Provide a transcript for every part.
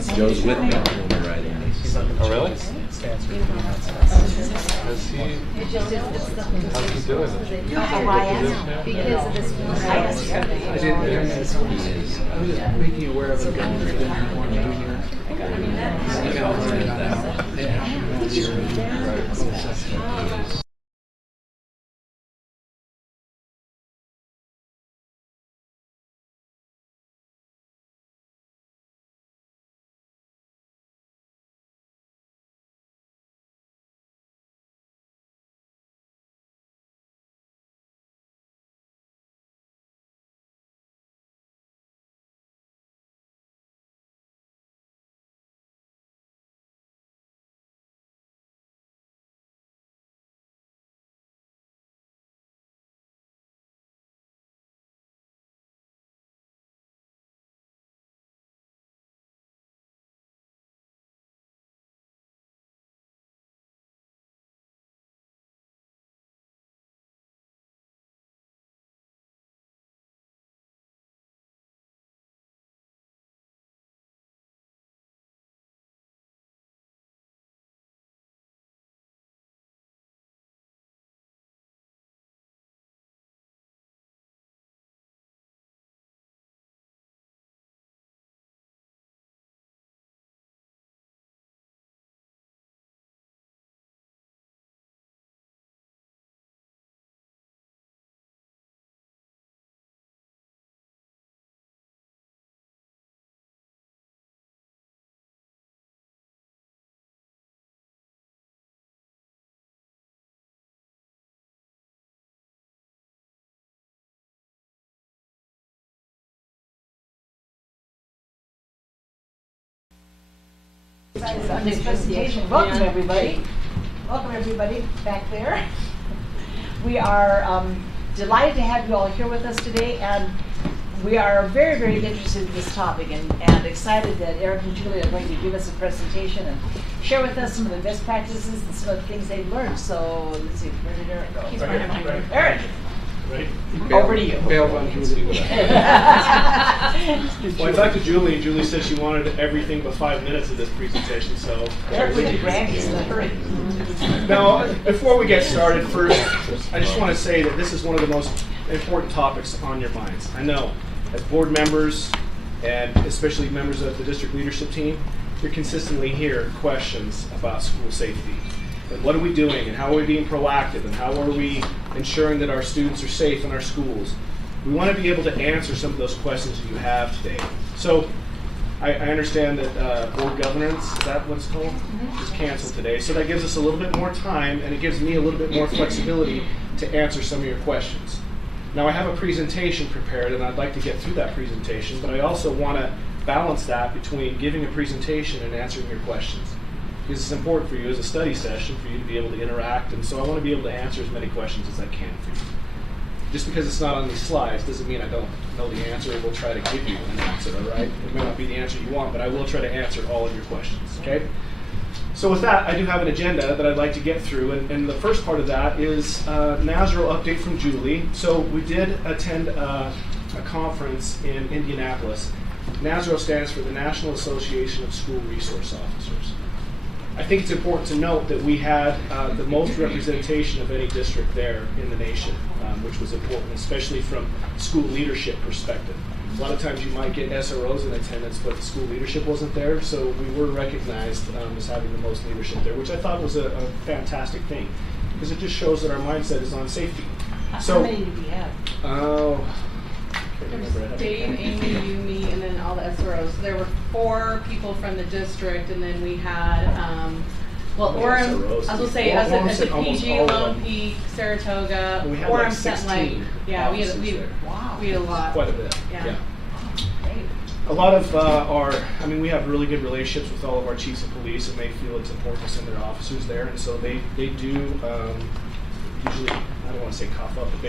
Joe's with me when we're writing these. Oh, really? How's he doing? Because of this one. I didn't hear this one. I was just making you aware of it. I didn't want to do here. On this presentation. Welcome everybody. Welcome everybody back there. We are delighted to have you all here with us today, and we are very, very interested in this topic and excited that Eric and Julie are going to give us a presentation and share with us some of the best practices and some of the things they've learned. So let's see, where did Eric go? He's right. Eric. Ready? Over to you. Bailed on Julie. Well, I talked to Julie, and Julie said she wanted everything but 5 minutes of this presentation, so. Eric would be Randy's in a hurry. Now, before we get started, first, I just want to say that this is one of the most important topics on your minds. I know, as board members, and especially members of the district leadership team, you're consistently hear questions about school safety. And what are we doing, and how are we being proactive, and how are we ensuring that our students are safe in our schools? We want to be able to answer some of those questions that you have today. So I understand that board governance, is that what it's called? Is canceled today. So that gives us a little bit more time, and it gives me a little bit more flexibility to answer some of your questions. Now I have a presentation prepared, and I'd like to get through that presentation, but I also want to balance that between giving a presentation and answering your questions. Because it's important for you as a study session for you to be able to interact, and so I want to be able to answer as many questions as I can for you. Just because it's not on these slides doesn't mean I don't know the answer. We'll try to give you an answer, all right? It may not be the answer you want, but I will try to answer all of your questions, okay? So with that, I do have an agenda that I'd like to get through, and the first part of that is NASRO update from Julie. So we did attend a conference in Indianapolis. NASRO stands for the National Association of School Resource Officers. I think it's important to note that we had the most representation of any district there in the nation, which was important, especially from school leadership perspective. A lot of times you might get SROs in attendance, but the school leadership wasn't there, so we were recognized as having the most leadership there, which I thought was a fantastic thing, because it just shows that our mindset is on safety. So, how many did we have? Dave, Amy, you, me, and then all the SROs. So there were 4 people from the district, and then we had, Orem, I was going to say, as a PG, Lone Peak, Saratoga, Orem sent like, yeah, we had a lot. Quite a bit, yeah. A lot of we have really good relationships with all of our chiefs of police, and they feel it's important to send their officers there, and so they do usually, I don't want to say cough up, but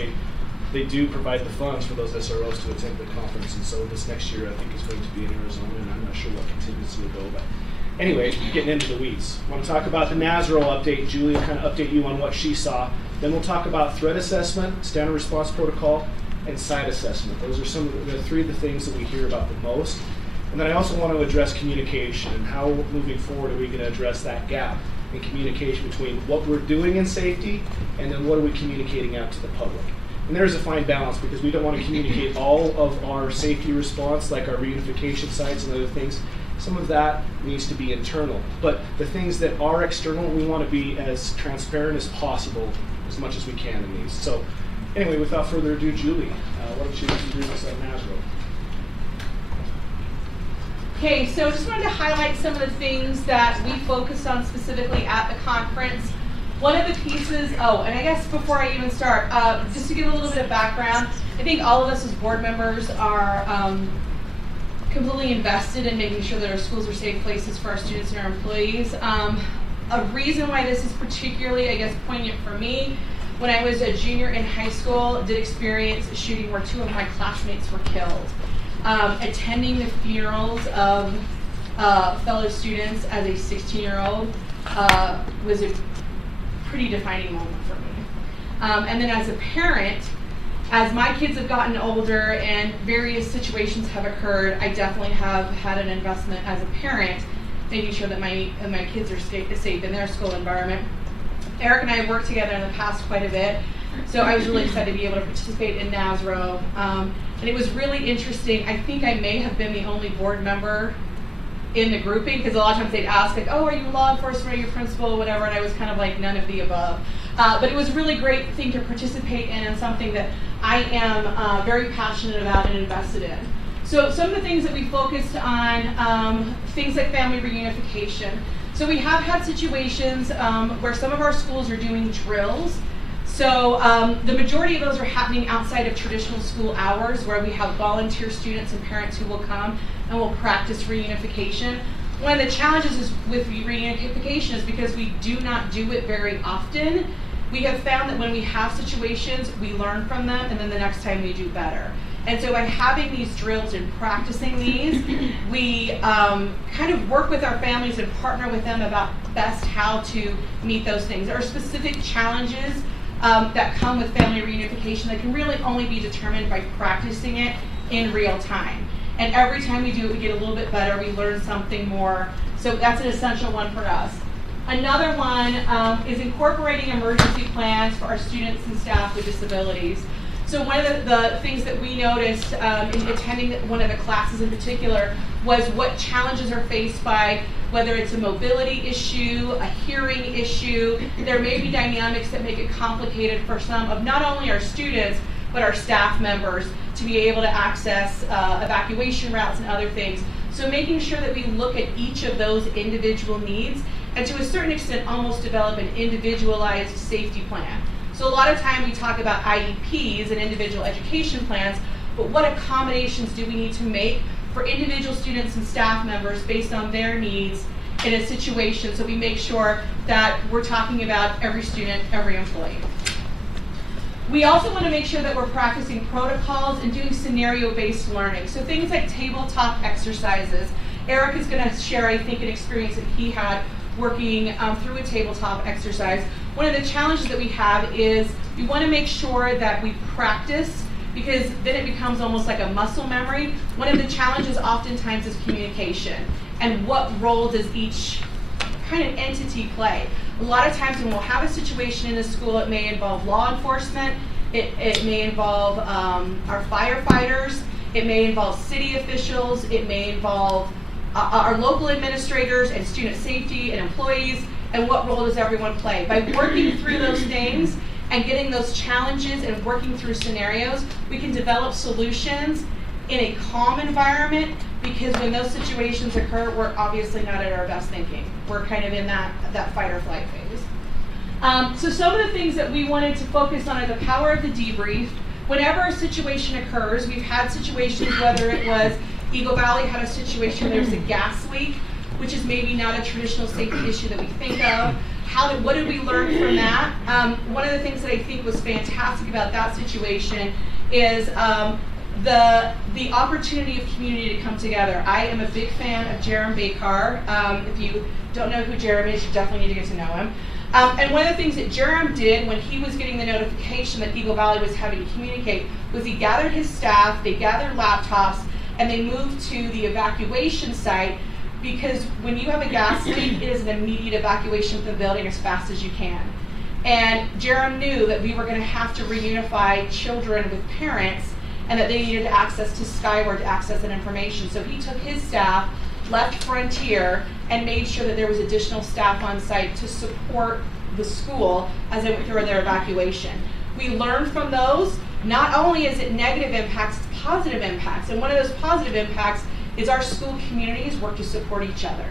they do provide the funds for those SROs to attend the conference, and so this next year I think is going to be in Arizona, and I'm not sure what contingency will go, but anyway, getting into the weeds. I want to talk about the NASRO update. Julie will kind of update you on what she saw. Then we'll talk about threat assessment, standard response protocol, and site assessment. Those are some of the 3 of the things that we hear about the most. And then I also want to address communication and how moving forward are we going to address that gap in communication between what we're doing in safety and then what are we communicating out to the public. And there's a fine balance because we don't want to communicate all of our safety response, like our reunification sites and other things. Some of that needs to be internal. But the things that are external, we want to be as transparent as possible as much as we can in these. So anyway, without further ado, Julie, why don't you introduce us on NASRO? Okay, so just wanted to highlight some of the things that we focused on specifically at the conference. One of the pieces, and I guess before I even start, just to give a little bit of background, I think all of us as board members are completely invested in making sure that our schools are safe places for our students and our employees. A reason why this is particularly, I guess, poignant for me, when I was a junior in high school, did experience a shooting where 2 of my classmates were killed. Attending the funerals of fellow students as a 16-year-old was a pretty defining moment for me. And then as a parent, as my kids have gotten older and various situations have occurred, I definitely have had an investment as a parent, making sure that my kids are safe in their school environment. Eric and I have worked together in the past quite a bit, so I was really excited to be able to participate in NASRO. And it was really interesting. I think I may have been the only board member in the grouping, because a lot of times they'd ask, like, oh, are you law enforcement, are you principal, whatever, and I was kind of like none of the above. But it was a really great thing to participate in and something that I am very passionate about and invested in. So some of the things that we focused on, things like family reunification. So we have had situations where some of our schools are doing drills. So the majority of those are happening outside of traditional school hours, where we have volunteer students and parents who will come and will practice reunification. One of the challenges with reunification is because we do not do it very often. We have found that when we have situations, we learn from them, and then the next time we do better. And so by having these drills and practicing these, we kind of work with our families and partner with them about best how to meet those things. There are specific challenges that come with family reunification that can really only be determined by practicing it in real time. And every time we do it, we get a little bit better, we learn something more. So that's an essential one for us. Another one is incorporating emergency plans for our students and staff with disabilities. So one of the things that we noticed in attending one of the classes in particular was what challenges are faced by, whether it's a mobility issue, a hearing issue. There may be dynamics that make it complicated for some of not only our students, but our staff members to be able to access evacuation routes and other things. So making sure that we look at each of those individual needs and to a certain extent almost develop an individualized safety plan. So a lot of time we talk about IEPs and individual education plans, but what accommodations do we need to make for individual students and staff members based on their needs in a situation, so we make sure that we're talking about every student, every employee. We also want to make sure that we're practicing protocols and doing scenario-based learning. So things like tabletop exercises. Eric is going to share, I think, an experience that he had working through a tabletop exercise. One of the challenges that we have is we want to make sure that we practice, because then it becomes almost like a muscle memory. One of the challenges oftentimes is communication and what role does each kind of entity play. A lot of times when we'll have a situation in a school, it may involve law enforcement, it may involve our firefighters, it may involve city officials, it may involve our local administrators and student safety and employees, and what role does everyone play? By working through those things and getting those challenges and working through scenarios, we can develop solutions in a calm environment, because when those situations occur, we're obviously not at our best thinking. We're kind of in that fight or flight phase. So some of the things that we wanted to focus on are the power of the debrief. Whenever a situation occurs, we've had situations, whether it was Eagle Valley had a situation where there was a gas leak, which is maybe not a traditional safety issue that we think of. What did we learn from that? One of the things that I think was fantastic about that situation is the opportunity of community to come together. I am a big fan of Jerem Bakar. If you don't know who Jerem is, you definitely need to get to know him. And one of the things that Jerem did when he was getting the notification that Eagle Valley was having to communicate was he gathered his staff, they gathered laptops, and they moved to the evacuation site because when you have a gas leak, it is an immediate evacuation from the building as fast as you can. And Jerem knew that we were going to have to reunify children with parents and that they needed access to Skyward to access that information. So he took his staff, left Frontier, and made sure that there was additional staff on site to support the school as they went through their evacuation. We learned from those. Not only is it negative impacts, it's positive impacts. And one of those positive impacts is our school communities work to support each other.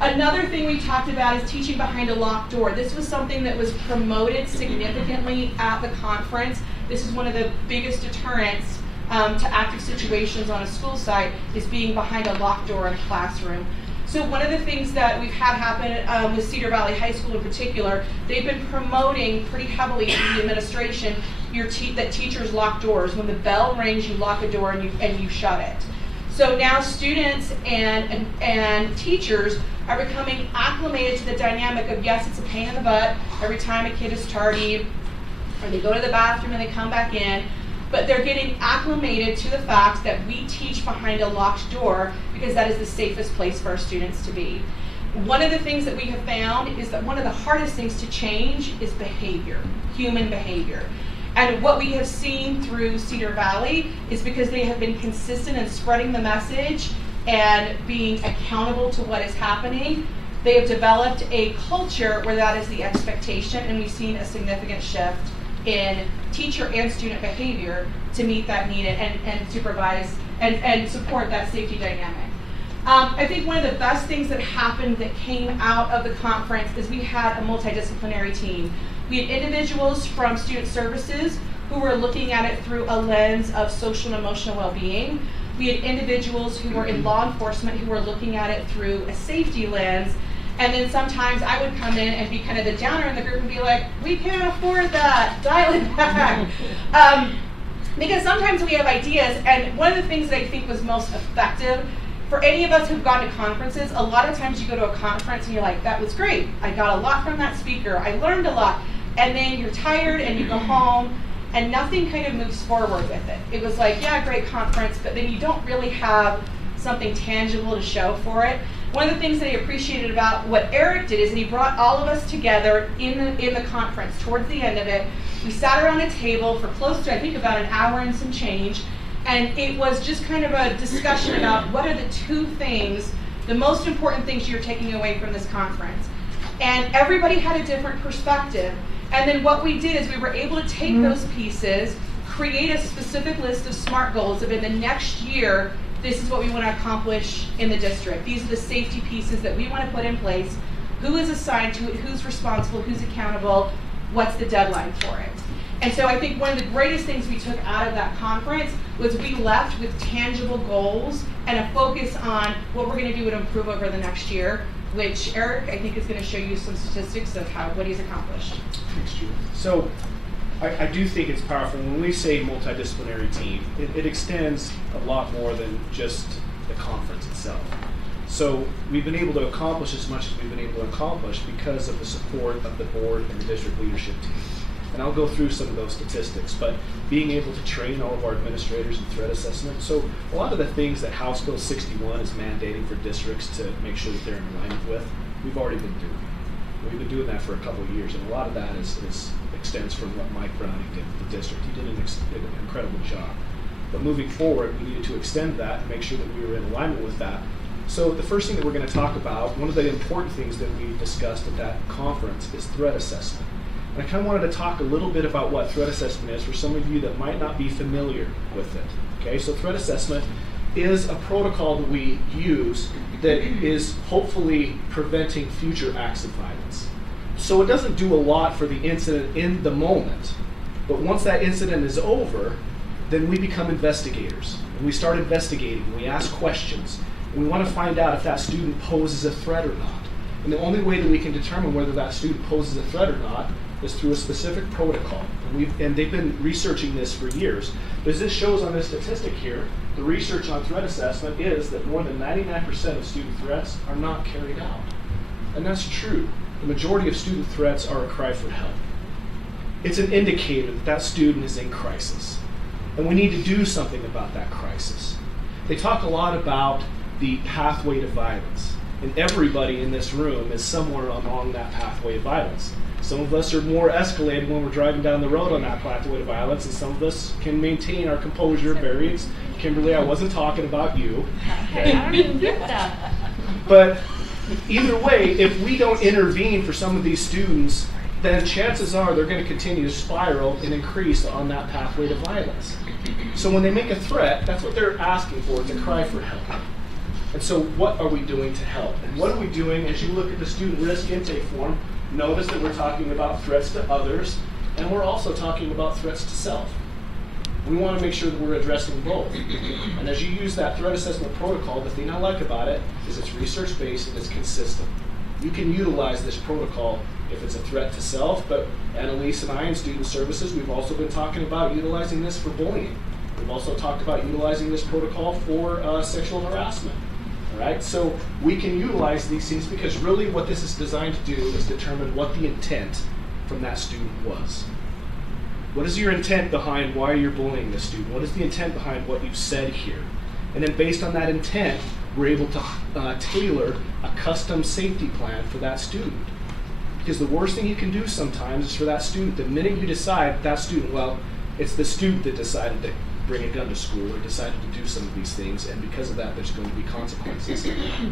Another thing we talked about is teaching behind a locked door. This was something that was promoted significantly at the conference. This is one of the biggest deterrents to active situations on a school site is being behind a locked door in a classroom. So one of the things that we've had happen with Cedar Valley High School in particular, they've been promoting pretty heavily in the administration that teachers lock doors. When the bell rings, you lock a door and you shut it. So now students and teachers are becoming acclimated to the dynamic of, yes, it's a pain in the butt every time a kid is tardy, or they go to the bathroom and they come back in, but they're getting acclimated to the fact that we teach behind a locked door because that is the safest place for our students to be. One of the things that we have found is that one of the hardest things to change is behavior, human behavior. And what we have seen through Cedar Valley is because they have been consistent in spreading the message and being accountable to what is happening, they have developed a culture where that is the expectation, and we've seen a significant shift in teacher and student behavior to meet that need and supervise and support that safety dynamic. I think one of the best things that happened that came out of the conference is we had a multidisciplinary team. We had individuals from student services who were looking at it through a lens of social and emotional well-being. We had individuals who were in law enforcement who were looking at it through a safety lens. And then sometimes I would come in and be kind of the downer in the group and be like, we can't afford that, dial it back. Because sometimes we have ideas, and one of the things that I think was most effective for any of us who've gone to conferences, a lot of times you go to a conference and you're like, that was great. I got a lot from that speaker. I learned a lot. And then you're tired and you go home and nothing kind of moves forward with it. It was like, yeah, great conference, but then you don't really have something tangible to show for it. One of the things that I appreciated about what Eric did is that he brought all of us together in the conference. Towards the end of it, we sat around a table for close to, I think, about an hour and some change. And it was just kind of a discussion about what are the two things, the most important things you're taking away from this conference. And everybody had a different perspective. And then what we did is we were able to take those pieces, create a specific list of SMART goals of in the next year, this is what we want to accomplish in the district. These are the safety pieces that we want to put in place. Who is assigned to it? Who's responsible? Who's accountable? What's the deadline for it? And so I think one of the greatest things we took out of that conference was we left with tangible goals and a focus on what we're going to do to improve over the next year, which Eric, I think, is going to show you some statistics of what he's accomplished. Thanks, Julie. So I do think it's powerful. When we say multidisciplinary team, it extends a lot more than just the conference itself. So we've been able to accomplish as much as we've been able to accomplish because of the support of the board and the district leadership team. And I'll go through some of those statistics, but being able to train all of our administrators in threat assessment. So a lot of the things that House Bill 61 is mandating for districts to make sure that they're in alignment with, we've already been doing. We've been doing that for a couple of years, and a lot of that extends from what Mike Browning did with the district. He did an incredible job. But moving forward, we needed to extend that and make sure that we were in alignment with that. So the first thing that we're going to talk about, one of the important things that we discussed at that conference is threat assessment. And I kind of wanted to talk a little bit about what threat assessment is for some of you that might not be familiar with it. Okay, so threat assessment is a protocol that we use that is hopefully preventing future acts of violence. So it doesn't do a lot for the incident in the moment, but once that incident is over, then we become investigators. And we start investigating, we ask questions, and we want to find out if that student poses a threat or not. And the only way that we can determine whether that student poses a threat or not is through a specific protocol. And they've been researching this for years. As this shows on this statistic here, the research on threat assessment is that more than 99% of student threats are not carried out. And that's true. The majority of student threats are a cry for help. It's an indicator that that student is in crisis. And we need to do something about that crisis. They talk a lot about the pathway to violence. And everybody in this room is somewhere along that pathway of violence. Some of us are more escalated when we're driving down the road on that pathway to violence, and some of us can maintain our composure. Kimberly, I wasn't talking about you. Okay, I don't even get that. But either way, if we don't intervene for some of these students, then chances are they're going to continue to spiral and increase on that pathway to violence. So when they make a threat, that's what they're asking for, it's a cry for help. And so what are we doing to help? And what are we doing as you look at the student risk intake form? Notice that we're talking about threats to others, and we're also talking about threats to self. We want to make sure that we're addressing both. And as you use that threat assessment protocol, the thing I like about it is it's research-based and it's consistent. You can utilize this protocol if it's a threat to self, but Annalise and I in Student Services, we've also been talking about utilizing this for bullying. We've also talked about utilizing this protocol for sexual harassment. All right, so we can utilize these things because really what this is designed to do is determine what the intent from that student was. What is your intent behind why you're bullying this student? What is the intent behind what you've said here? And then based on that intent, we're able to tailor a custom safety plan for that student. Because the worst thing you can do sometimes is for that student, the minute you decide that student, well, it's the student that decided to bring a gun to school or decided to do some of these things, and because of that, there's going to be consequences.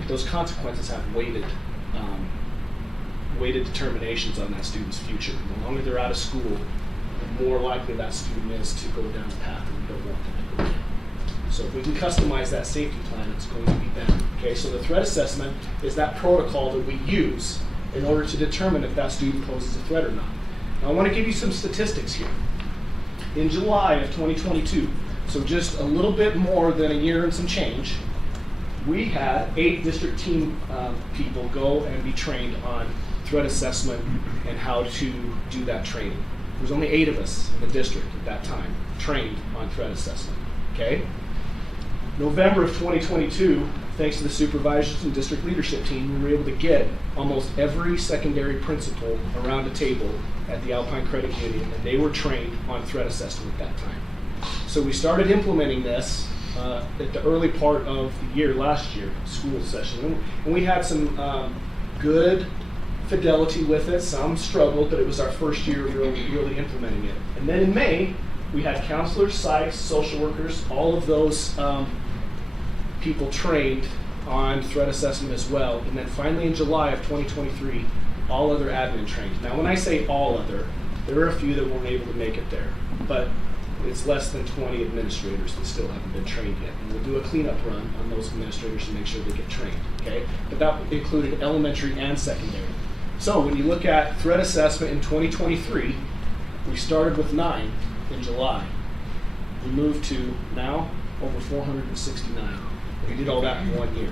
Those consequences have weighted determinations on that student's future. The longer they're out of school, the more likely that student is to go down the path that we don't want them to go down. So if we can customize that safety plan, it's going to be better. Okay, so the threat assessment is that protocol that we use in order to determine if that student poses a threat or not. Now I want to give you some statistics here. In July of 2022, so just a little bit more than a year and some change, we had 8 district team people go and be trained on threat assessment and how to do that training. There was only 8 of us in the district at that time trained on threat assessment. Okay? November of 2022, thanks to the supervisors and district leadership team, we were able to get almost every secondary principal around the table at the Alpine Credit Union, and they were trained on threat assessment at that time. So we started implementing this at the early part of the year, last year, school session, and we had some good fidelity with it. Some struggled, but it was our first year of really implementing it. And then in May, we had counselors, psychs, social workers, all of those people trained on threat assessment as well. And then finally in July of 2023, all other admin trained. Now when I say all other, there are a few that weren't able to make it there, but it's less than 20 administrators that still haven't been trained yet. And we'll do a cleanup run on those administrators to make sure they get trained, okay? But that included elementary and secondary. So when you look at threat assessment in 2023, we started with 9 in July. We moved to now over 469. We did all that in 1 year.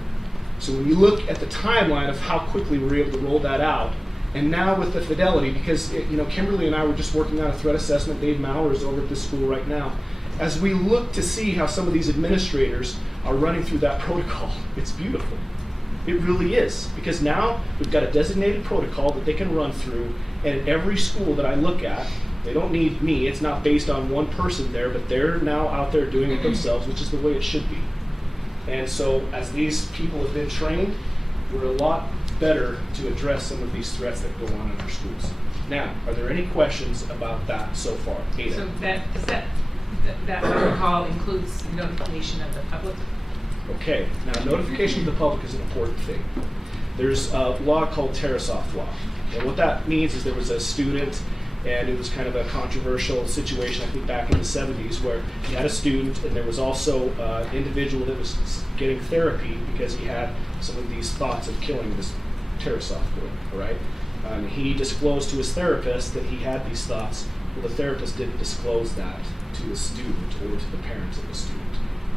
So when you look at the timeline of how quickly we were able to roll that out, and now with the fidelity, because Kimberly and I were just working on a threat assessment, Dave Maurer is over at this school right now. As we look to see how some of these administrators are running through that protocol, it's beautiful. It really is, because now we've got a designated protocol that they can run through, and at every school that I look at, they don't need me, it's not based on one person there, but they're now out there doing it themselves, which is the way it should be. And so as these people have been trained, we're a lot better to address some of these threats that go on in our schools. Now, are there any questions about that so far? Ada? So that protocol includes notification of the public? Okay, now notification of the public is an important thing. There's a law called Tarasoff law. And what that means is there was a student, and it was kind of a controversial situation, I think back in the 70s, where you had a student and there was also an individual that was getting therapy because he had some of these thoughts of killing this Tarasoff boy, right? He disclosed to his therapist that he had these thoughts. Well, the therapist didn't disclose that to the student or to the parents of the student.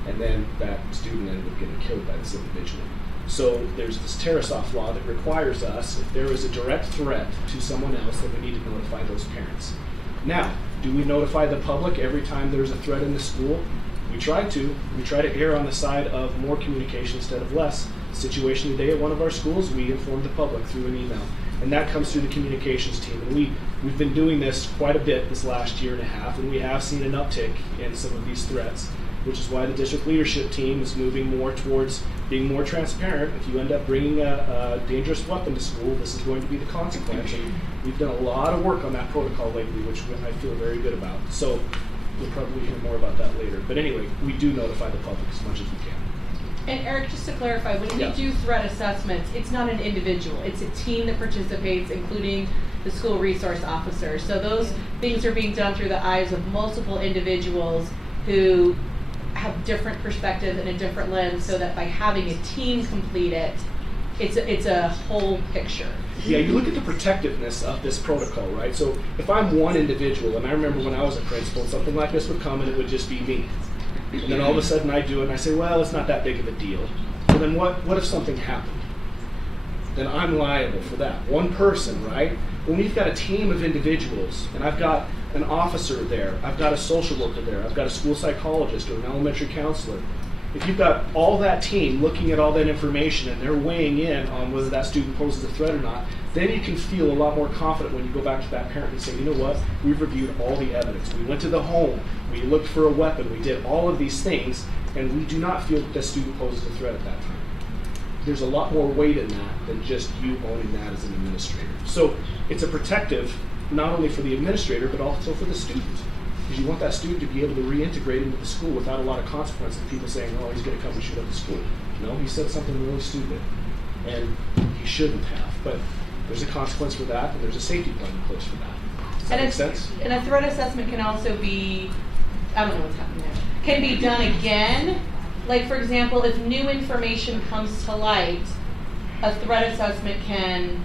And then that student ended up getting killed by this individual. So there's this Tarasoff law that requires us, if there is a direct threat to someone else, then we need to notify those parents. Now, do we notify the public every time there's a threat in the school? We try to. We try to err on the side of more communication instead of less. Situation today at one of our schools, we informed the public through an email. And that comes through the communications team. And we've been doing this quite a bit this last year and a half, and we have seen an uptick in some of these threats, which is why the district leadership team is moving more towards being more transparent. If you end up bringing a dangerous weapon to school, this is going to be the consequence. And we've done a lot of work on that protocol lately, which I feel very good about. So we'll probably hear more about that later. But anyway, we do notify the public as much as we can. And Eric, just to clarify, when Yeah. we do threat assessments, it's not an individual. It's a team that participates, including the school resource officer. So those things are being done through the eyes of multiple individuals who have different perspectives and a different lens, so that by having a team complete it, it's a whole picture. Yeah, you look at the protectiveness of this protocol, right? So if I'm one individual, and I remember when I was a principal, something like this would come and it would just be me. And then all of a sudden I do it and I say, well, it's not that big of a deal. Well, then what if something happened? Then I'm liable for that. One person, right? When we've got a team of individuals, and I've got an officer there, I've got a social worker there, I've got a school psychologist or an elementary counselor. If you've got all that team looking at all that information and they're weighing in on whether that student poses a threat or not, then you can feel a lot more confident when you go back to that parent and say, you know what, we've reviewed all the evidence. We went to the home, we looked for a weapon, we did all of these things, and we do not feel that the student poses a threat at that time. There's a lot more weight in that than just you owning that as an administrator. So it's a protective, not only for the administrator, but also for the student. Because you want that student to be able to reintegrate into the school without a lot of consequences of people saying, oh, he's going to come and shoot up the school. No, he said something really stupid. And he shouldn't have. But there's a consequence for that, and there's a safety plan in place for that. Does that make sense? And a threat assessment can also be, I don't know what's happening there, can be done again. Like, for example, if new information comes to light, a threat assessment can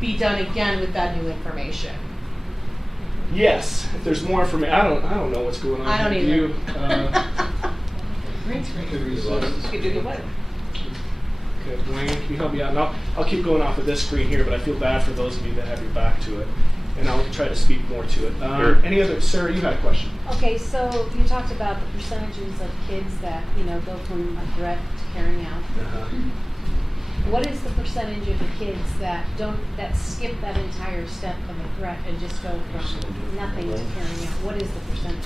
be done again with that new information. Yes, if there's more information. I don't know what's going on. I don't with either. you. You could do the what? Okay, Dwayne, can you help me out? And I'll keep going off of this screen here, but I feel bad for those of you that have your back to it. And I'll try to speak more to it. Sure. Any other, Sarah, you had a question. Okay, so you talked about the percentages of kids that, go from a threat to carrying out. What is the percentage of the kids that skip that entire step of a threat and just go from nothing to carrying out? What is the percentage?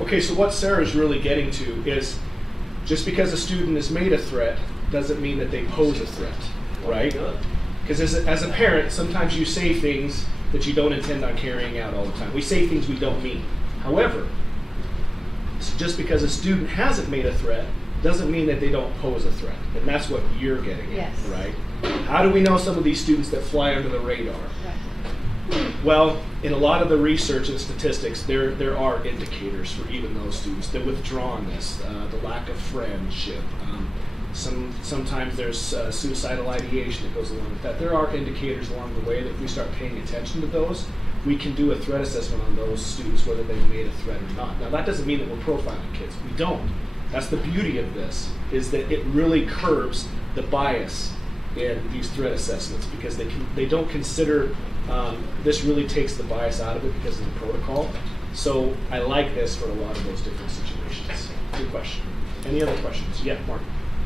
Okay, so what Sarah's really getting to is just because a student is made a threat doesn't mean that they pose a threat, right? Because as a parent, sometimes you say things that you don't intend on carrying out all the time. We say things we don't mean. However, just because a student hasn't made a threat doesn't mean that they don't pose a threat. And that's what you're getting at, Yes. right? How do we know some of these students that fly under the radar? Right. Well, in a lot of the research and statistics, there are indicators for even those students. The withdrawnness, the lack of friendship. Sometimes there's suicidal ideation that goes along with that. There are indicators along the way that if we start paying attention to those, we can do a threat assessment on those students, whether they've made a threat or not. Now, that doesn't mean that we're profiling kids. We don't. That's the beauty of this, is that it really curbs the bias in these threat assessments, because they don't consider, this really takes the bias out of it because of the protocol. So I like this for a lot of those different situations. Good question. Any other questions? Yeah, Mark.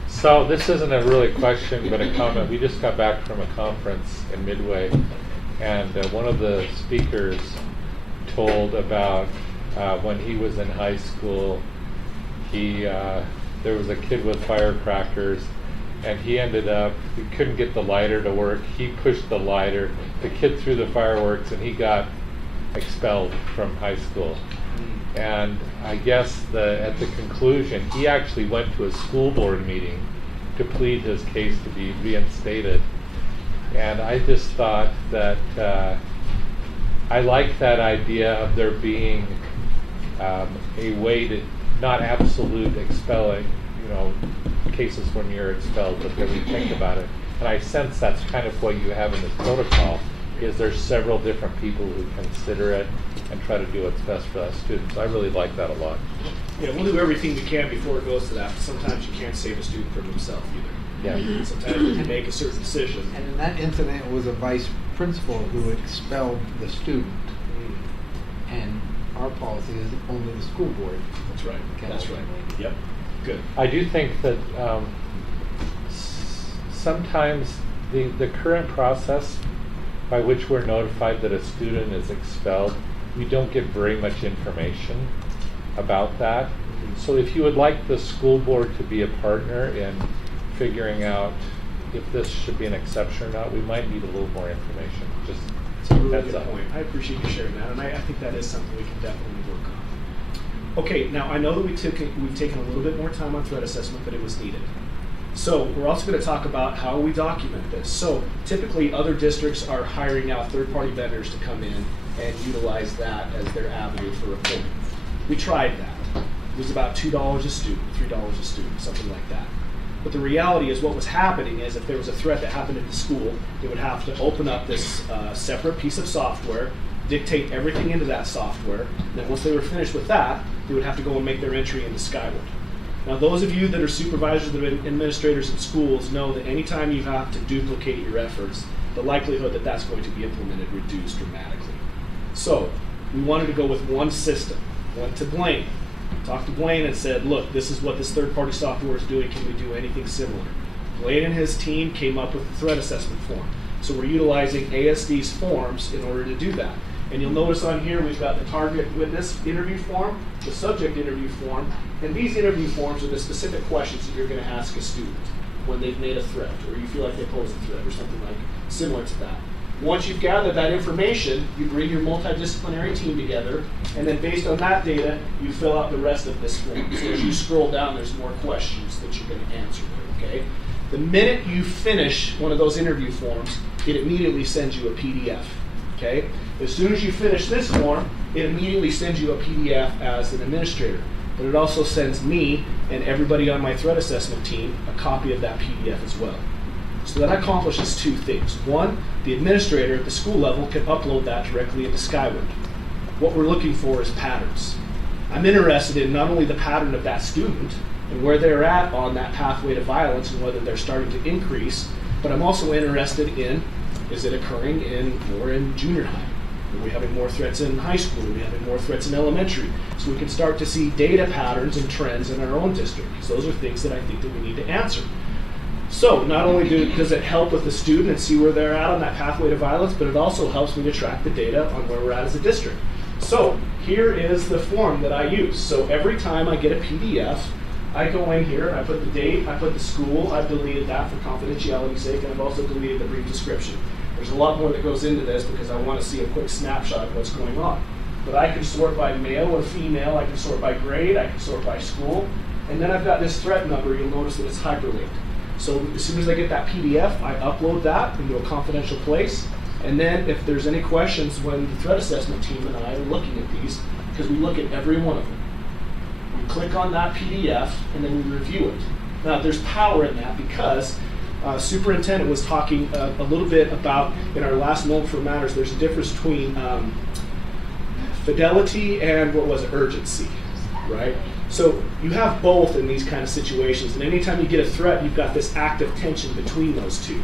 So this isn't a really question, but a comment. We just got back from a conference in Midway, and one of the speakers told about when he was in high school, there was a kid with firecrackers, and he couldn't get the lighter to work. He pushed the lighter, the kid threw the fireworks, and he got expelled from high school. And I guess at the conclusion, he actually went to a school board meeting to plead his case to be reinstated. And I just thought that I like that idea of there being a way to not absolute expelling, cases when you're expelled, but that we think about it. And I sense that's kind of what you have in this protocol, is there's several different people who consider it and try to do what's best for that student. So I really like that a lot. Yeah, we'll do everything we can before it goes to that, but sometimes you can't save a student from himself either. Yeah. Sometimes you can make a certain decision. And in that incident, it was a vice principal who expelled the student. And our policy is only the school board. That's right. That's right. Yep. Good. I do think that sometimes the current process by which we're notified that a student is expelled, we don't get very much information about that. So if you would like the school board to be a partner in figuring out if this should be an exception or not, we might need a little more information. Just It's a really heads good up. point. I appreciate you sharing that, and I think that is something we can definitely work on. Okay, now I know that we've taken a little bit more time on threat assessment, but it was needed. So we're also going to talk about how we document this. So typically other districts are hiring out third-party vendors to come in and utilize that as their avenue for reporting. We tried that. It was about $2 a student, $3 a student, something like that. But the reality is what was happening is if there was a threat that happened at the school, they would have to open up this separate piece of software, dictate everything into that software, and then once they were finished with that, they would have to go and make their entry into Skyward. Now those of you that are supervisors, that are administrators in schools, know that anytime you have to duplicate your efforts, the likelihood that that's going to be implemented reduced dramatically. So we wanted to go with one system. Went to Blaine, talked to Blaine and said, look, this is what this third-party software is doing, can we do anything similar? Blaine and his team came up with the threat assessment form. So we're utilizing ASD's forms in order to do that. And you'll notice on here we've got the target witness interview form, the subject interview form, and these interview forms are the specific questions that you're going to ask a student when they've made a threat, or you feel like they pose a threat, or something like similar to that. Once you've gathered that information, you bring your multidisciplinary team together, and then based on that data, you fill out the rest of this form. So as you scroll down, there's more questions that you're going to answer there, okay? The minute you finish one of those interview forms, it immediately sends you a PDF, okay? As soon as you finish this form, it immediately sends you a PDF as an administrator. But it also sends me and everybody on my threat assessment team a copy of that PDF as well. So that accomplishes two things. One, the administrator at the school level can upload that directly into Skyward. What we're looking for is patterns. I'm interested in not only the pattern of that student and where they're at on that pathway to violence and whether they're starting to increase, but I'm also interested in, is it occurring more in junior high? Are we having more threats in high school? Are we having more threats in elementary? So we can start to see data patterns and trends in our own district. Because those are things that I think that we need to answer. So not only does it help with the student and see where they're at on that pathway to violence, but it also helps me to track the data on where we're at as a district. So here is the form that I use. So every time I get a PDF, I go in here and I put the date, I put the school, I've deleted that for confidentiality's sake, and I've also deleted the brief description. There's a lot more that goes into this because I want to see a quick snapshot of what's going on. But I can sort by male or female, I can sort by grade, I can sort by school, and then I've got this threat number. You'll notice that it's hyperlinked. So as soon as I get that PDF, I upload that into a confidential place, and then if there's any questions when the threat assessment team and I are looking at these, because we look at every one of them, we click on that PDF and then we review it. Now there's power in that because superintendent was talking a little bit about, in our last Note for Matters, there's a difference between fidelity and urgency, right? So you have both in these kind of situations, and anytime you get a threat, you've got this active tension between those two.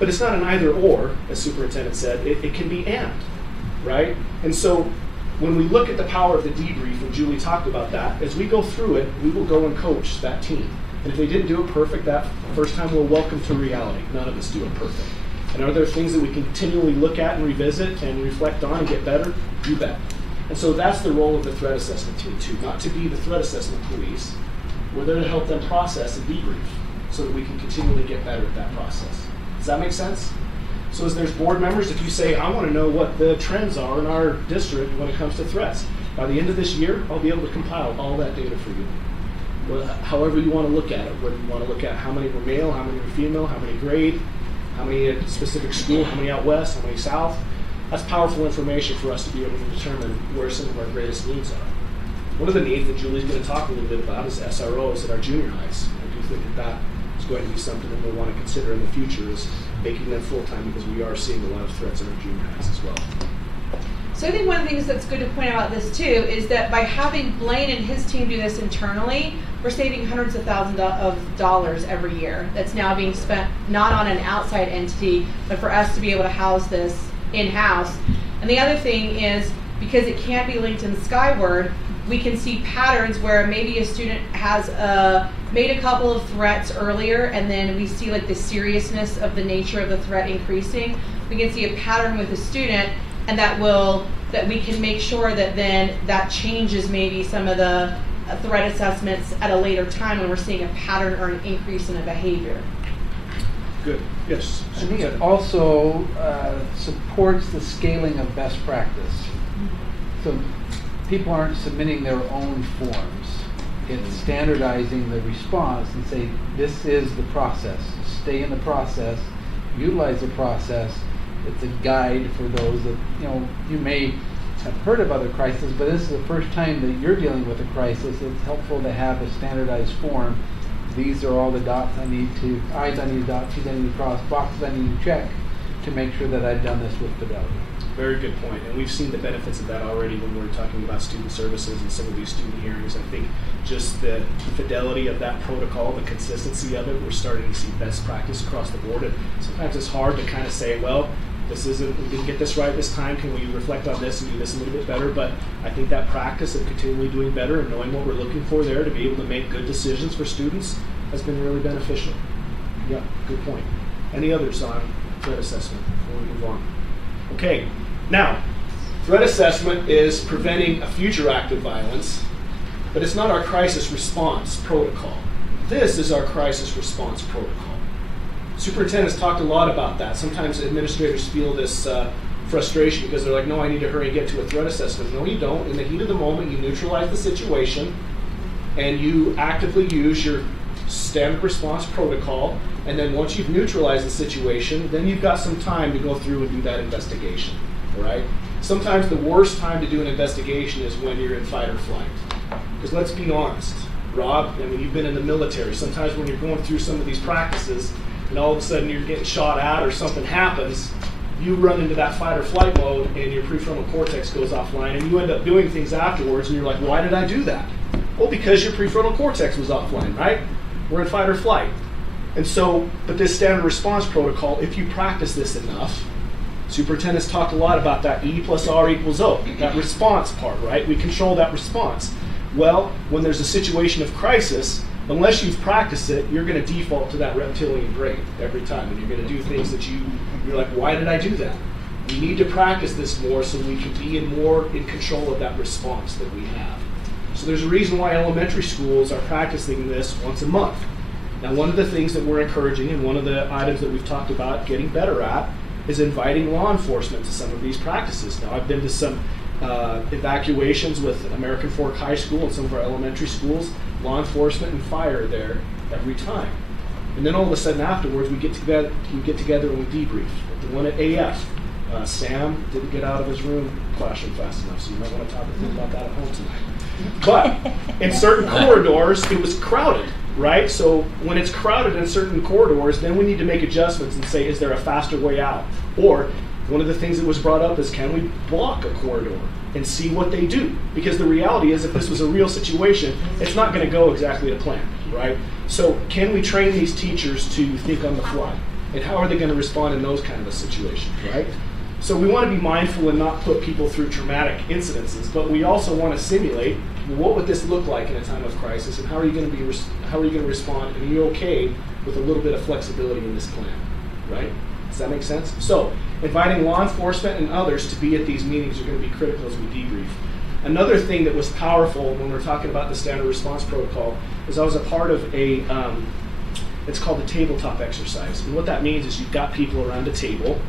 But it's not an either or, as superintendent said, it can be and, right? And so when we look at the power of the debrief, and Julie talked about that, as we go through it, we will go and coach that team. And if they didn't do it perfect that first time, we'll welcome to reality. None of us do it perfect. And are there things that we continually look at and revisit and reflect on and get better? You bet. And so that's the role of the threat assessment team too, not to be the threat assessment police. We're there to help them process and debrief so that we can continually get better at that process. Does that make sense? So as there's board members, if you say, I want to know what the trends are in our district when it comes to threats, by the end of this year, I'll be able to compile all that data for you. However you want to look at it, whether you want to look at how many were male, how many were female, how many grade, how many at specific school, how many out west, how many south. That's powerful information for us to be able to determine where some of our greatest needs are. One of the needs that Julie's going to talk a little bit about is SROs at our junior highs. I do think that is going to be something that we'll want to consider in the future, is making them full-time, because we are seeing a lot of threats in our junior highs as well. So I think one of the things that's good to point out about this too is that by having Blaine and his team do this internally, we're saving hundreds of thousands of dollars every year that's now being spent not on an outside entity, but for us to be able to house this in-house. And the other thing is, because it can't be linked in Skyward, we can see patterns where maybe a student has made a couple of threats earlier, and then we see like the seriousness of the nature of the threat increasing. we can see a pattern with a student, and that we can make sure that then that changes maybe some of the threat assessments at a later time when we're seeing a pattern or an increase in a behavior. Good. Yes. I think it also supports the scaling of best practice. So people aren't submitting their own forms. It's standardizing the response and say, this is the process. Stay in the process, utilize the process. It's a guide for those that, you may have heard of other crises, but this is the first time that you're dealing with a crisis. It's helpful to have a standardized form. These are all the dots I need to, I's I need to dot, T's I need to cross, boxes I need to check to make sure that I've done this with fidelity. Very good point. And we've seen the benefits of that already when we're talking about student services and some of these student hearings. I think just the fidelity of that protocol, the consistency of it, we're starting to see best practice across the board. And sometimes it's hard to kind of say, well, we didn't get this right this time, can we reflect on this and do this a little bit better? But I think that practice of continually doing better and knowing what we're looking for there to be able to make good decisions for students has been really beneficial. Yeah, good point. Any others on threat assessment before we move on? Okay, now, threat assessment is preventing a future act of violence, but it's not our crisis response protocol. This is our crisis response protocol. Superintendents talked a lot about that. Sometimes administrators feel this frustration because they're like, no, I need to hurry and get to a threat assessment. No, you don't. In the heat of the moment, you neutralize the situation and you actively use your standard response protocol. And then once you've neutralized the situation, then you've got some time to go through and do that investigation, right? Sometimes the worst time to do an investigation is when you're in fight or flight. Because let's be honest, Rob, I mean, you've been in the military. Sometimes when you're going through some of these practices, and all of a sudden you're getting shot at or something happens, you run into that fight or flight mode and your prefrontal cortex goes offline and you end up doing things afterwards and you're like, why did I do that? Well, because your prefrontal cortex was offline, right? We're in fight or flight. And so, but this standard response protocol, if you practice this enough, superintendents talked a lot about that E plus R equals O, that response part, right? We control that response. Well, when there's a situation of crisis, unless you've practiced it, you're going to default to that reptilian brain every time, and you're going to do things that you're like, why did I do that? We need to practice this more so we can be more in control of that response that we have. So there's a reason why elementary schools are practicing this once a month. Now, one of the things that we're encouraging, and one of the items that we've talked about getting better at, is inviting law enforcement to some of these practices. Now, I've been to some evacuations with American Fork High School and some of our elementary schools. Law enforcement and fire are there every time. And then all of a sudden afterwards, we get together and we debrief. The one at AF, Sam didn't get out of his room classroom fast enough, so you might want to talk to him about that at home tonight. But in certain corridors, it was crowded, right? So when it's crowded in certain corridors, then we need to make adjustments and say, is there a faster way out? Or one of the things that was brought up is, can we block a corridor and see what they do? Because the reality is, if this was a real situation, it's not going to go exactly to plan, right? So can we train these teachers to think on the fly? And how are they going to respond in those kind of a situation, right? So we want to be mindful and not put people through traumatic incidences, but we also want to simulate, well, what would this look like in a time of crisis, and how are you going to respond, and are you okay with a little bit of flexibility in this plan, right? Does that make sense? So inviting law enforcement and others to be at these meetings are going to be critical as we debrief. Another thing that was powerful when we're talking about the standard response protocol is I was a part of it's called the tabletop exercise. And what that means is you've got people around a table,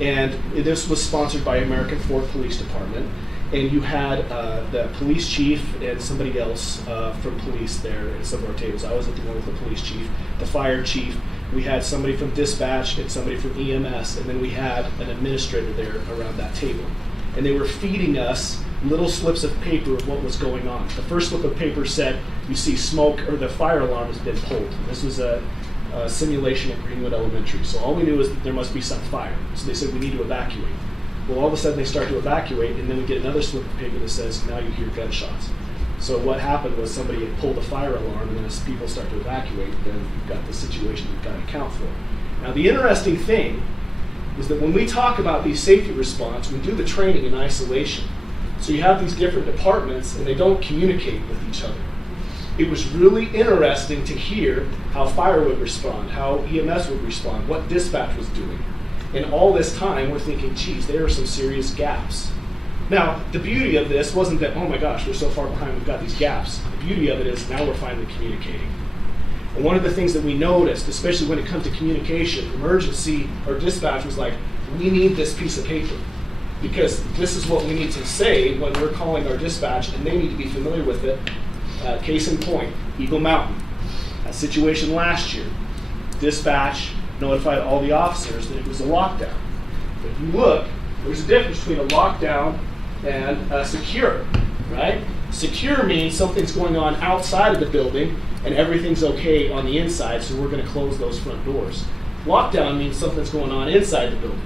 and this was sponsored by American Fork Police Department, and you had the police chief and somebody else from police there at some of our tables. I was at the one with the police chief, the fire chief. We had somebody from dispatch and somebody from EMS, and then we had an administrator there around that table. And they were feeding us little slips of paper of what was going on. The first slip of paper said, you see smoke, or the fire alarm has been pulled. And this was a simulation at Greenwood Elementary. So all we knew is that there must be some fire. So they said, we need to evacuate. Well, all of a sudden they start to evacuate, and then we get another slip of paper that says, now you hear gunshots. So what happened was somebody had pulled a fire alarm, and then as people start to evacuate, then you've got the situation you've got to account for. Now, the interesting thing is that when we talk about these safety response, we do the training in isolation. So you have these different departments, and they don't communicate with each other. It was really interesting to hear how fire would respond, how EMS would respond, what dispatch was doing. And all this time, we're thinking, geez, there are some serious gaps. Now, the beauty of this wasn't that, oh my gosh, we're so far behind, we've got these gaps. The beauty of it is now we're finally communicating. And one of the things that we noticed, especially when it comes to communication, emergency or dispatch was like, we need this piece of paper. Because this is what we need to say when we're calling our dispatch, and they need to be familiar with it. Case in point, Eagle Mountain. A situation last year. Dispatch notified all the officers that it was a lockdown. But if you look, there's a difference between a lockdown and a secure, right? Secure means something's going on outside of the building and everything's okay on the inside, so we're going to close those front doors. Lockdown means something's going on inside the building.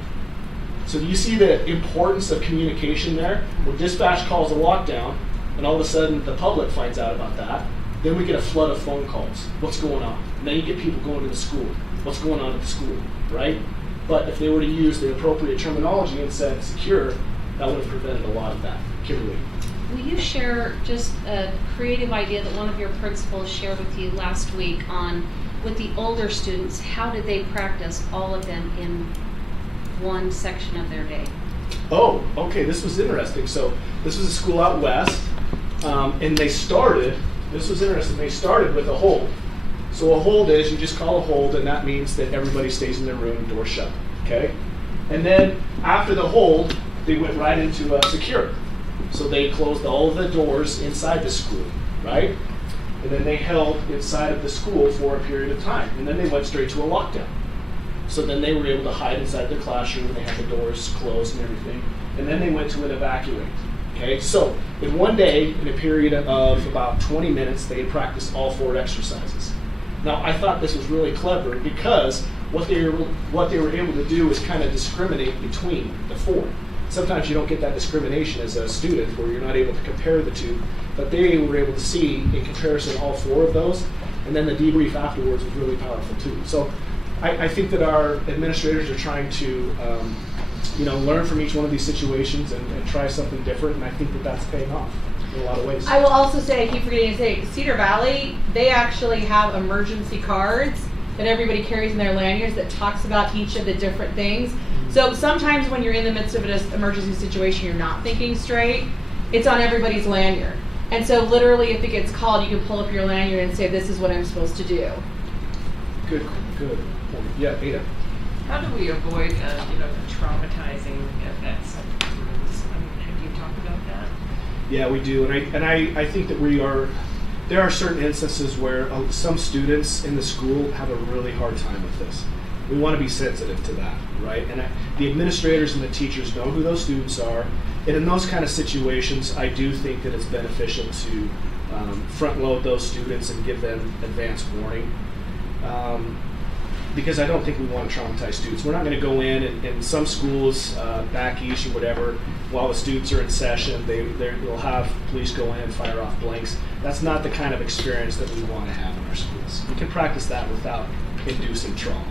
So do you see the importance of communication there? When dispatch calls a lockdown, and all of a sudden the public finds out about that, then we get a flood of phone calls. What's going on? And then you get people going to the school. What's going on at the school, right? But if they were to use the appropriate terminology and said secure, that would have prevented a lot of that. Kimberly. Will you share just a creative idea that one of your principals shared with you last week on, with the older students, how did they practice all of them in one section of their day? Oh, okay, this was interesting. So this was a school out west, and they started, this was interesting, they started with a hold. So a hold is, you just call a hold, and that means that everybody stays in their room, door shut, okay? And then after the hold, they went right into a secure. So they closed all of the doors inside the school, right? And then they held inside of the school for a period of time. And then they went straight to a lockdown. So then they were able to hide inside their classroom, and they had the doors closed and everything. And then they went to an evacuate. Okay, so in one day, in a period of about 20 minutes, they had practiced all 4 exercises. Now, I thought this was really clever because what they were able to do is kind of discriminate between the 4. Sometimes you don't get that discrimination as a student where you're not able to compare the two, but they were able to see in comparison all 4 of those, and then the debrief afterwards was really powerful too. So I think that our administrators are trying to learn from each one of these situations and try something different, and I think that that's paying off in a lot of ways. I will also say, I keep forgetting to say, Cedar Valley, they actually have emergency cards that everybody carries in their lanyards that talks about each of the different things. So sometimes when you're in the midst of an emergency situation, you're not thinking straight, it's on everybody's lanyard. And so literally if it gets called, you can pull up your lanyard and say, this is what I'm supposed to do. Good. Yeah, Ada. How do we avoid, traumatizing effects of drills? Have you talked about that? Yeah, we do, and I think that there are certain instances where some students in the school have a really hard time with this. We want to be sensitive to that, right? And the administrators and the teachers know who those students are, and in those kind of situations, I do think that it's beneficial to front load those students and give them advance warning. Because I don't think we want to traumatize students. We're not going to go in some schools, back east or whatever, while the students are in session, they'll have police go in and fire off blanks. That's not the kind of experience that we want to have in our schools. We can practice that without inducing trauma.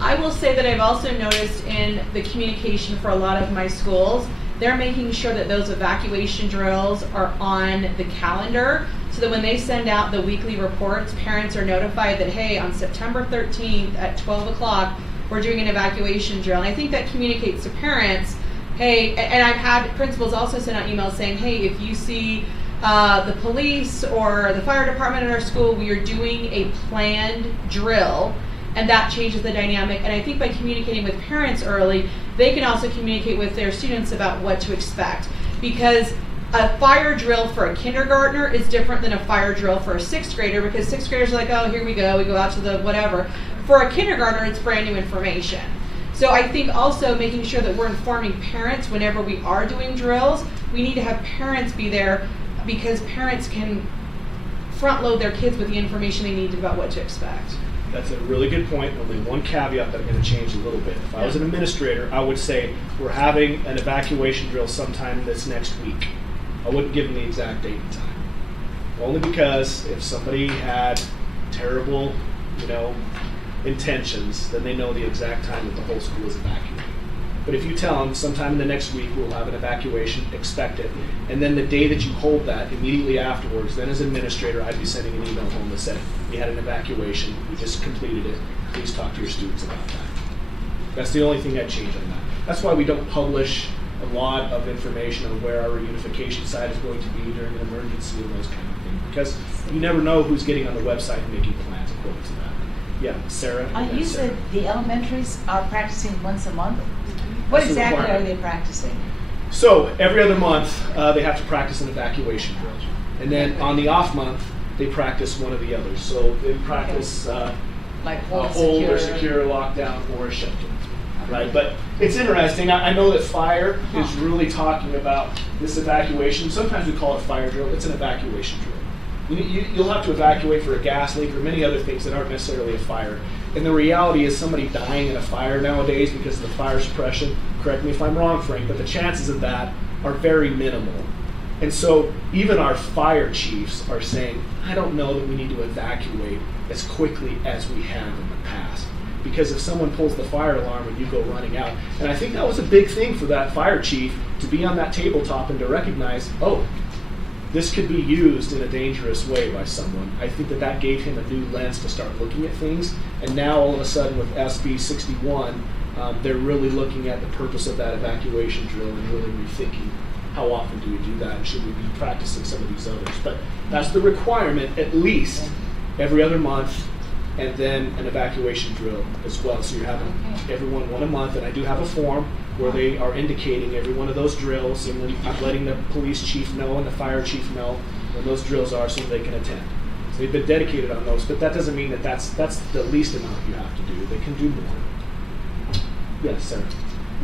I will say that I've also noticed in the communication for a lot of my schools, they're making sure that those evacuation drills are on the calendar so that when they send out the weekly reports, parents are notified that, hey, on September 13th at 12 o'clock, we're doing an evacuation drill. And I think that communicates to parents, hey, and I've had principals also send out emails saying, hey, if you see the police or the fire department in our school, we are doing a planned drill. And that changes the dynamic. And I think by communicating with parents early, they can also communicate with their students about what to expect. Because a fire drill for a kindergartner is different than a fire drill for a 6th grader, because 6th graders are like, oh, here we go out to the whatever. For a kindergartner, it's brand new information. So I think also making sure that we're informing parents whenever we are doing drills, we need to have parents be there because parents can front load their kids with the information they need about what to expect. That's a really good point. Only one caveat that I'm going to change a little bit. If I was an administrator, I would say we're having an evacuation drill sometime this next week. I wouldn't give them the exact date and time. Only because if somebody had terrible, intentions, then they know the exact time that the whole school is evacuating. But if you tell them sometime in the next week we'll have an evacuation, expect it, and then the day that you hold that, immediately afterwards, then as an administrator, I'd be sending an email home that said, we had an evacuation, we just completed it, please talk to your students about that. That's the only thing I'd change on that. That's why we don't publish a lot of information on where our reunification site is going to be during an emergency and those kind of things, because you never know who's getting on the website and making plans according to that. Yeah, Sarah? and then You Sarah. said the elementaries are practicing once a month? What That's the exactly are requirement. they practicing? So every other month, they have to practice an evacuation drill. And then on the off month, they practice one of the others. So they practice Like a hold hold or secure? secure, lockdown, or a shelter. Right? But it's interesting. I know that fire is really talking about this evacuation. Sometimes we call it fire drill. It's an evacuation drill. You'll have to evacuate for a gas leak or many other things that aren't necessarily a fire. And the reality is somebody dying in a fire nowadays because of the fire suppression, correct me if I'm wrong, Frank, but the chances of that are very minimal. And so even our fire chiefs are saying, I don't know that we need to evacuate as quickly as we have in the past. Because if someone pulls the fire alarm and you go running out, and I think that was a big thing for that fire chief to be on that tabletop and to recognize, oh, this could be used in a dangerous way by someone. I think that that gave him a new lens to start looking at things. And now all of a sudden with SB 61, they're really looking at the purpose of that evacuation drill and really rethinking how often do we do that and should we be practicing some of these others. But that's the requirement, at least every other month, and then an evacuation drill as well. So you're having everyone one a month, and I do have a form where they are indicating every one of those drills, and then I'm letting the police chief know and the fire chief know when those drills are so they can attend. So they've been dedicated on those, but that doesn't mean that that's the least amount you have to do. They can do more. Yes, Sarah.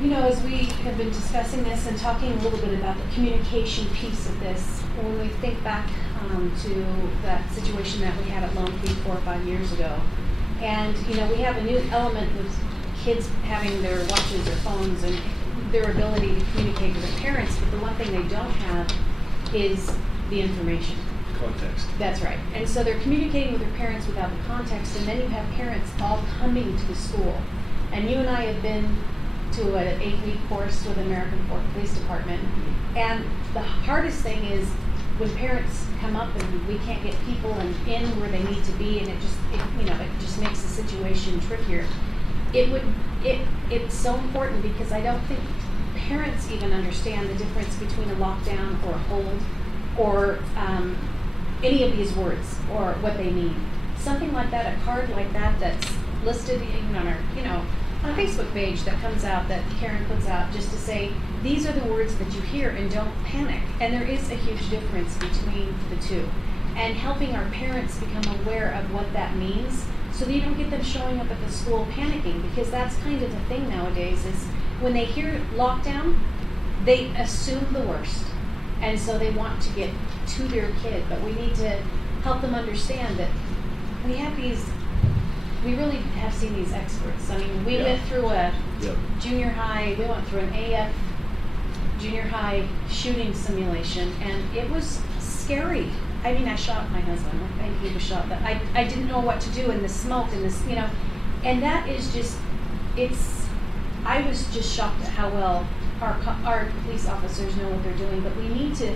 You know, as we have been discussing this and talking a little bit about the communication piece of this, when we think back to that situation that we had at Lone Peak 4 or 5 years ago, and you know, we have a new element with kids having their watches or phones and their ability to communicate with their parents, but the one thing they don't have is the information. Context. That's right. And so they're communicating with their parents without the context, and then you have parents all coming to the school. And you and I have been to an 8-week course with American Fork Police Department. And the hardest thing is when parents come up and we can't get people in where they need to be, and it just makes the situation trickier. It's so important because I don't think parents even understand the difference between a lockdown or a hold or any of these words or what they mean. Something like that, a card like that that's listed on our Facebook page that comes out, that Karen puts out, just to say, these are the words that you hear and don't panic. And there is a huge difference between the two. And helping our parents become aware of what that means so that you don't get them showing up at the school panicking, because that's kind of the thing nowadays is when they hear lockdown, they assume the worst. And so they want to get to their kid, but we need to help them understand that we really have seen these experts. I mean, we went through a junior high, we went through an AF junior high shooting simulation, and it was scary. I mean, I shot my husband, and he was shot, but I didn't know what to do in the smoke and this, and that is just, I was just shocked at how well our police officers know what they're doing, but we need to,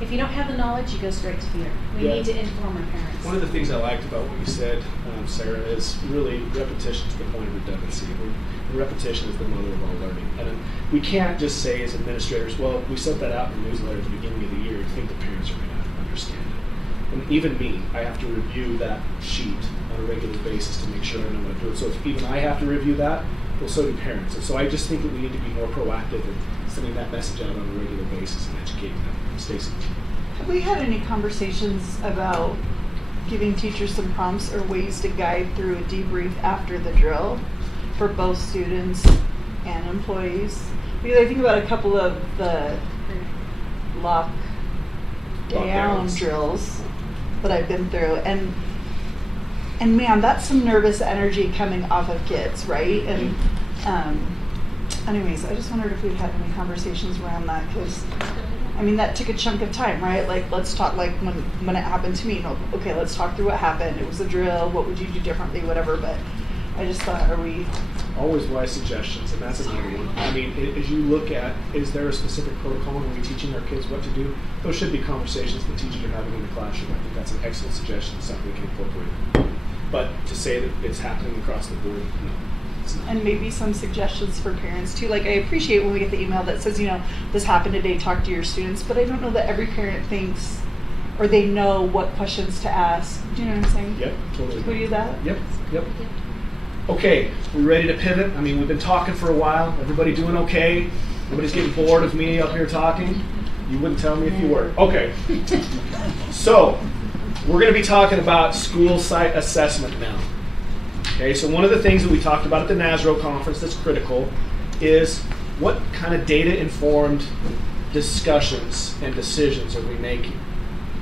if you don't have the knowledge, you go straight to fear. We need to inform our parents. One of the things I liked about what you said, Sarah, is really repetition to the point of redundancy. And repetition is the mother of all learning. And we can't just say as administrators, well, we sent that out in the newsletter at the beginning of the year and think the parents are going to understand it. And even me, I have to review that sheet on a regular basis to make sure I know what to do. So if even I have to review that, well, so do parents. And so I just think that we need to be more proactive in sending that message out on a regular basis and educating them. Stacey. Have we had any conversations about giving teachers some prompts or ways to guide through a debrief after the drill for both students and employees? Because I think about a couple of the lockdown drills that I've been through, and man, that's some nervous energy coming off of kids, right? And anyways, I just wondered if we'd had any conversations around that, because I mean, that took a chunk of time, right? Like, let's talk, like, when it happened to me, okay, let's talk through what happened. It was a drill. What would you do differently, whatever. But I just thought, are we... Always wise suggestions, and that's another one. I mean, as you look at, is there a specific protocol when we're teaching our kids what to do? Those should be conversations the teachers are having in the classroom. I think that's an excellent suggestion, something we can incorporate. But to say that it's happening across the board, no. It's not. And maybe some suggestions for parents too. Like, I appreciate when we get the email that says, this happened today, talk to your students, but I don't know that every parent thinks or they know what questions to ask. Do you know what I'm saying? Yep, totally. Would you do that? Yep. Okay, we ready to pivot? I mean, we've been talking for a while. Everybody doing okay? Nobody's getting bored of me up here talking? You wouldn't tell me if you were. Okay. So, we're going to be talking about school site assessment now. Okay, so one of the things that we talked about at the NASRO conference that's critical is what kind of data-informed discussions and decisions are we making?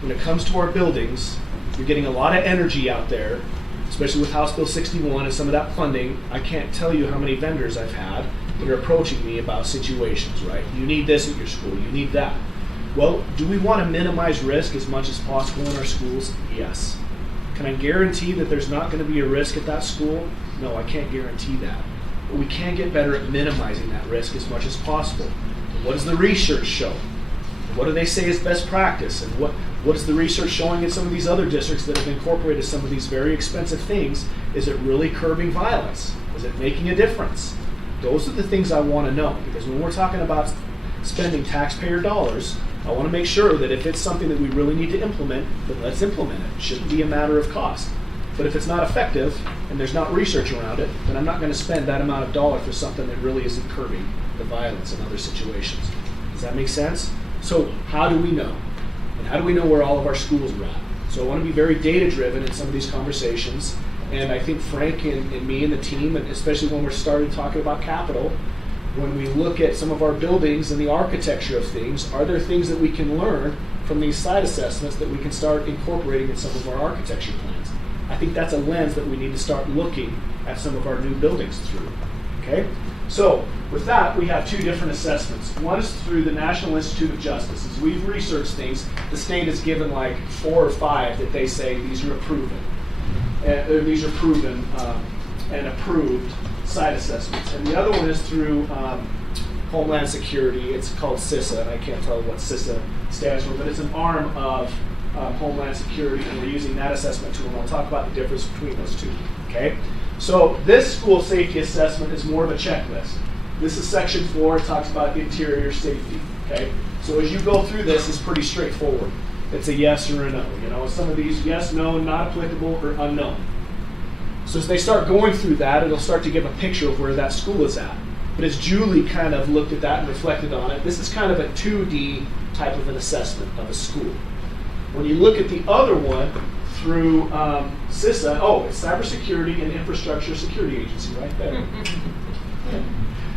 When it comes to our buildings, you're getting a lot of energy out there, especially with House Bill 61 and some of that funding. I can't tell you how many vendors I've had that are approaching me about situations, right? You need this at your school, you need that. Well, do we want to minimize risk as much as possible in our schools? Yes. Can I guarantee that there's not going to be a risk at that school? No, I can't guarantee that. But we can get better at minimizing that risk as much as possible. What does the research show? What do they say is best practice? And what is the research showing in some of these other districts that have incorporated some of these very expensive things? Is it really curbing violence? Is it making a difference? Those are the things I want to know, because when we're talking about spending taxpayer dollars, I want to make sure that if it's something that we really need to implement, then let's implement it. It shouldn't be a matter of cost. But if it's not effective and there's not research around it, then I'm not going to spend that amount of dollar for something that really isn't curbing the violence in other situations. Does that make sense? So how do we know? And how do we know where all of our schools are at? So I want to be very data-driven in some of these conversations. And I think Frank and me and the team, and especially when we're starting talking about capital, when we look at some of our buildings and the architecture of things, are there things that we can learn from these site assessments that we can start incorporating in some of our architecture plans? I think that's a lens that we need to start looking at some of our new buildings through. Okay? So with that, we have two different assessments. One is through the National Institute of Justice. As we've researched things, the state has given like 4 or 5 that they say these are proven. These are proven and approved site assessments. And the other one is through Homeland Security. It's called CISA, and I can't tell what CISA stands for, but it's an arm of Homeland Security, and we're using that assessment tool, and I'll talk about the difference between those two. Okay? So this school safety assessment is more of a checklist. This is section 4. It talks about interior safety. Okay? So as you go through this, it's pretty straightforward. It's a yes or a no. You know, some of these yes, no, not applicable, or unknown. So as they start going through that, it'll start to give a picture of where that school is at. But as Julie kind of looked at that and reflected on it, this is kind of a 2D type of an assessment of a school. When you look at the other one through CISA, it's Cybersecurity and Infrastructure Security Agency right there.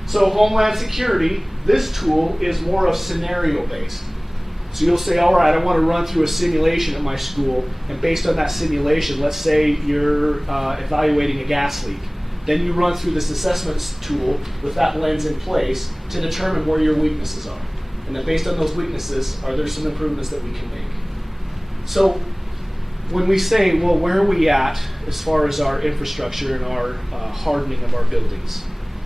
So Homeland Security, this tool is more of scenario-based. So you'll say, all right, I want to run through a simulation at my school, and based on that simulation, let's say you're evaluating a gas leak. Then you run through this assessments tool with that lens in place to determine where your weaknesses are. And then based on those weaknesses, are there some improvements that we can make? So when we say, well, where are we at as far as our infrastructure and our hardening of our buildings?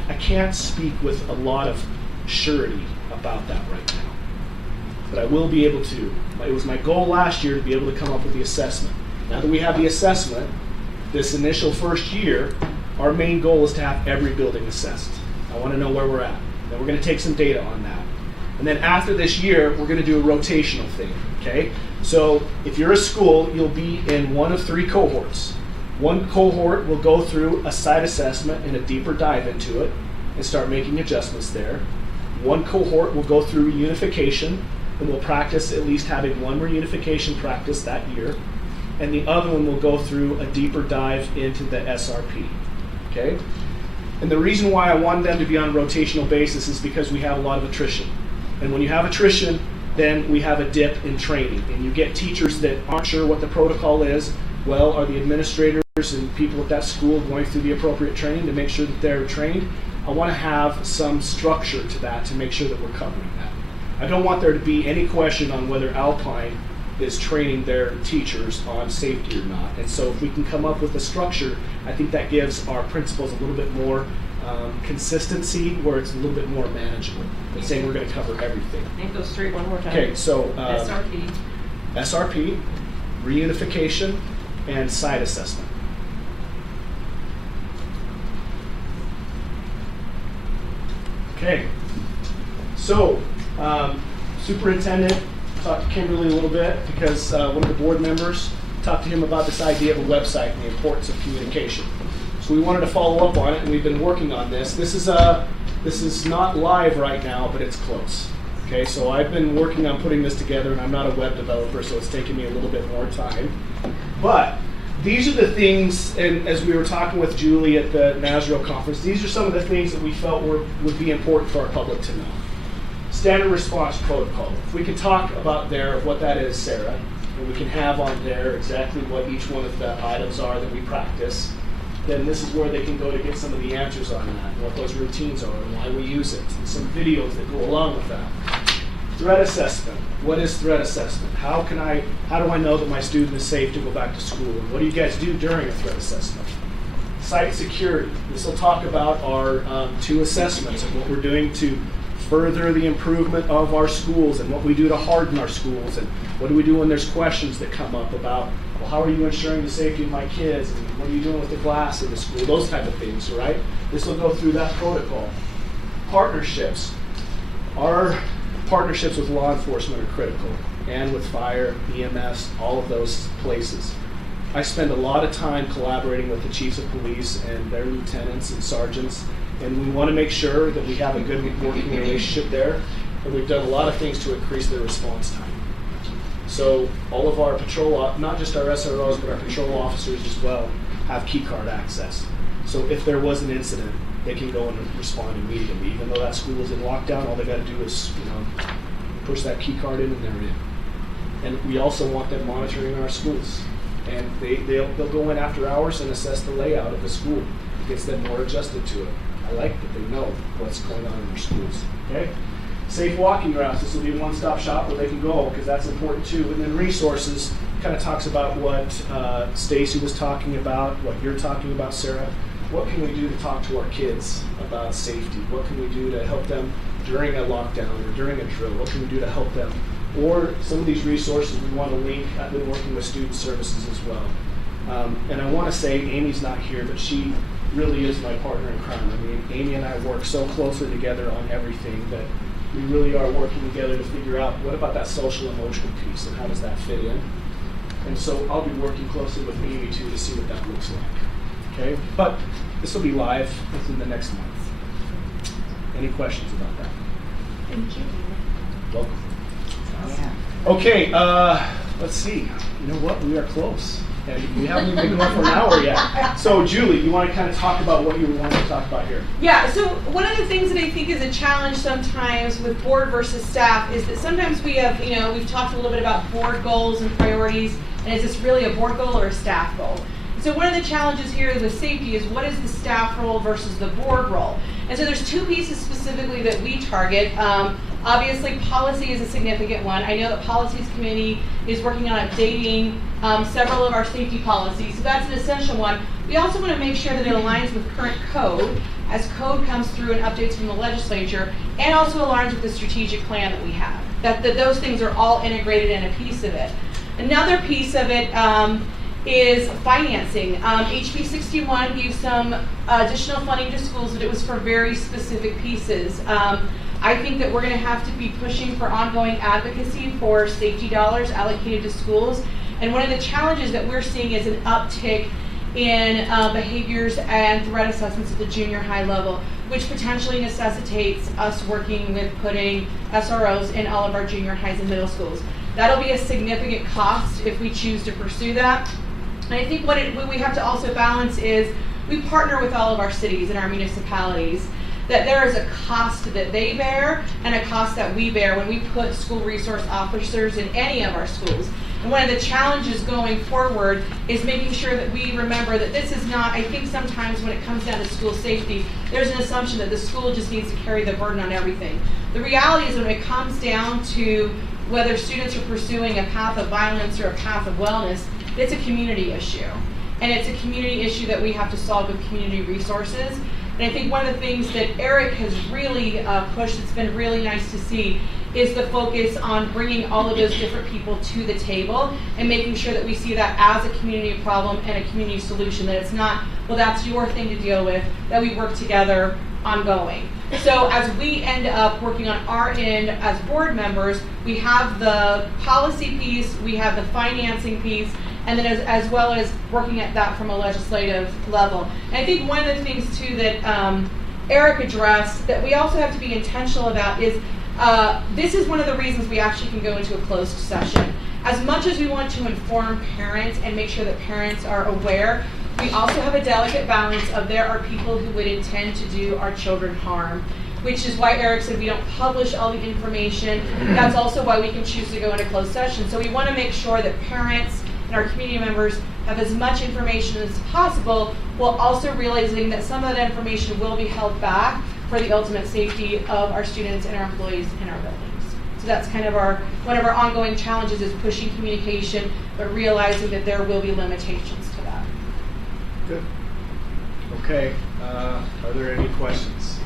I can't speak with a lot of surety about that right now. But I will be able to. It was my goal last year to be able to come up with the assessment. Now that we have the assessment, this initial first year, our main goal is to have every building assessed. I want to know where we're at. Then we're going to take some data on that. And then after this year, we're going to do a rotational thing, okay? So if you're a school, you'll be in one of 3 cohorts. One cohort will go through a site assessment and a deeper dive into it and start making adjustments there. One cohort will go through reunification and we'll practice at least having one reunification practice that year. And the other one will go through a deeper dive into the SRP, okay? And the reason why I wanted them to be on a rotational basis is because we have a lot of attrition. And when you have attrition, then we have a dip in training. And you get teachers that aren't sure what the protocol is. Well, are the administrators and people at that school going through the appropriate training to make sure that they're trained? I want to have some structure to that to make sure that we're covering that. I don't want there to be any question on whether Alpine is training their teachers on safety or not. And so if we can come up with a structure, I think that gives our principals a little bit more consistency where it's a little bit more manageable than saying we're going to cover everything. Make those 3 one more time. Okay, so SRP, reunification, and site assessment. Okay. So, superintendent talked to Kimberly a little bit because one of the board members talked to him about this idea of a website and the importance of communication. So we wanted to follow up on it, and we've been working on this. This is not live right now, but it's close. Okay, so I've been working on putting this together, and I'm not a web developer, so it's taking me a little bit more time. But these are the things, and as we were talking with Julie at the NASRO conference, these are some of the things that we felt would be important for our public to know. Standard response protocol. If we could talk about there what that is, Sarah, and we can have on there exactly what each one of the items are that we practice, then this is where they can go to get some of the answers on that, and what those routines are, and why we use it, and some videos that go along with that. Threat assessment. What is threat assessment? How do I know that my student is safe to go back to school? And what do you guys do during a threat assessment? Site security. This will talk about our 2 assessments and what we're doing to further the improvement of our schools and what we do to harden our schools, and what do we do when there's questions that come up about, well, how are you ensuring the safety of my kids, and what are you doing with the glass in the school, those type of things, right? This will go through that protocol. Partnerships. Our partnerships with law enforcement are critical, and with fire, EMS, all of those places. I spend a lot of time collaborating with the chiefs of police and their lieutenants and sergeants, and we want to make sure that we have a good working relationship there, and we've done a lot of things to increase their response time. So all of our patrol, not just our SROs, but our patrol officers as well, have key card access. So if there was an incident, they can go and respond immediately. Even though that school is in lockdown, all they got to do is, push that key card in and they're in. And we also want them monitoring our schools. And they'll go in after hours and assess the layout of the school. It gets them more adjusted to it. I like that they know what's going on in their schools. Okay? Safe walking routes. This will be a one-stop shop where they can go, because that's important too. And then resources kind of talks about what Stacy was talking about, what you're talking about, Sarah. What can we do to talk to our kids about safety? What can we do to help them during a lockdown or during a drill? What can we do to help them? Or some of these resources we want to link. I've been working with student services as well. And I want to say, Amy's not here, but she really is my partner in crime. I mean, Amy and I work so closely together on everything that we really are working together to figure out what about that social emotional piece and how does that fit in. And so I'll be working closely with Amy too to see what that looks like. Okay, but this will be live within the next month. Any questions about that? Thank you. Welcome. Yeah. Okay, let's see. You know what? We are close. And we haven't even been going for an hour yet. So Julie, you want to kind of talk about what you wanted to talk about here? Yeah, so one of the things that I think is a challenge sometimes with board versus staff is that sometimes we have, we've talked a little bit about board goals and priorities, and is this really a board goal or a staff goal? So one of the challenges here with safety is what is the staff role versus the board role? And so there's 2 pieces specifically that we target. Obviously, policy is a significant one. I know that Policies Committee is working on updating several of our safety policies, so that's an essential one. We also want to make sure that it aligns with current code as code comes through and updates from the legislature, and also aligns with the strategic plan that we have. That those things are all integrated in a piece of it. Another piece of it is financing. HB 61 gave some additional funding to schools, but it was for very specific pieces. I think that we're going to have to be pushing for ongoing advocacy for safety dollars allocated to schools. And one of the challenges that we're seeing is an uptick in behaviors and threat assessments at the junior high level, which potentially necessitates us working with putting SROs in all of our junior highs and middle schools. That'll be a significant cost if we choose to pursue that. And I think what we have to also balance is we partner with all of our cities and our municipalities, that there is a cost that they bear and a cost that we bear when we put school resource officers in any of our schools. And one of the challenges going forward is making sure that we remember that this is not, I think sometimes when it comes down to school safety, there's an assumption that the school just needs to carry the burden on everything. The reality is when it comes down to whether students are pursuing a path of violence or a path of wellness, it's a community issue. And it's a community issue that we have to solve with community resources. And I think one of the things that Eric has really pushed, it's been really nice to see, is the focus on bringing all of those different people to the table and making sure that we see that as a community problem and a community solution, that it's not, well, that's your thing to deal with, that we work together ongoing. So as we end up working on our end as board members, we have the policy piece, we have the financing piece, and then as well as working at that from a legislative level. And I think one of the things too that Eric addressed that we also have to be intentional about is this is one of the reasons we actually can go into a closed session. As much as we want to inform parents and make sure that parents are aware, we also have a delicate balance of there are people who would intend to do our children harm, which is why Eric said we don't publish all the information. That's also why we can choose to go into closed session. So we want to make sure that parents and our community members have as much information as possible, while also realizing that some of that information will be held back for the ultimate safety of our students and our employees in our buildings. So that's kind of one of our ongoing challenges is pushing communication, but realizing that there will be limitations to that. Good. Okay, are there any questions?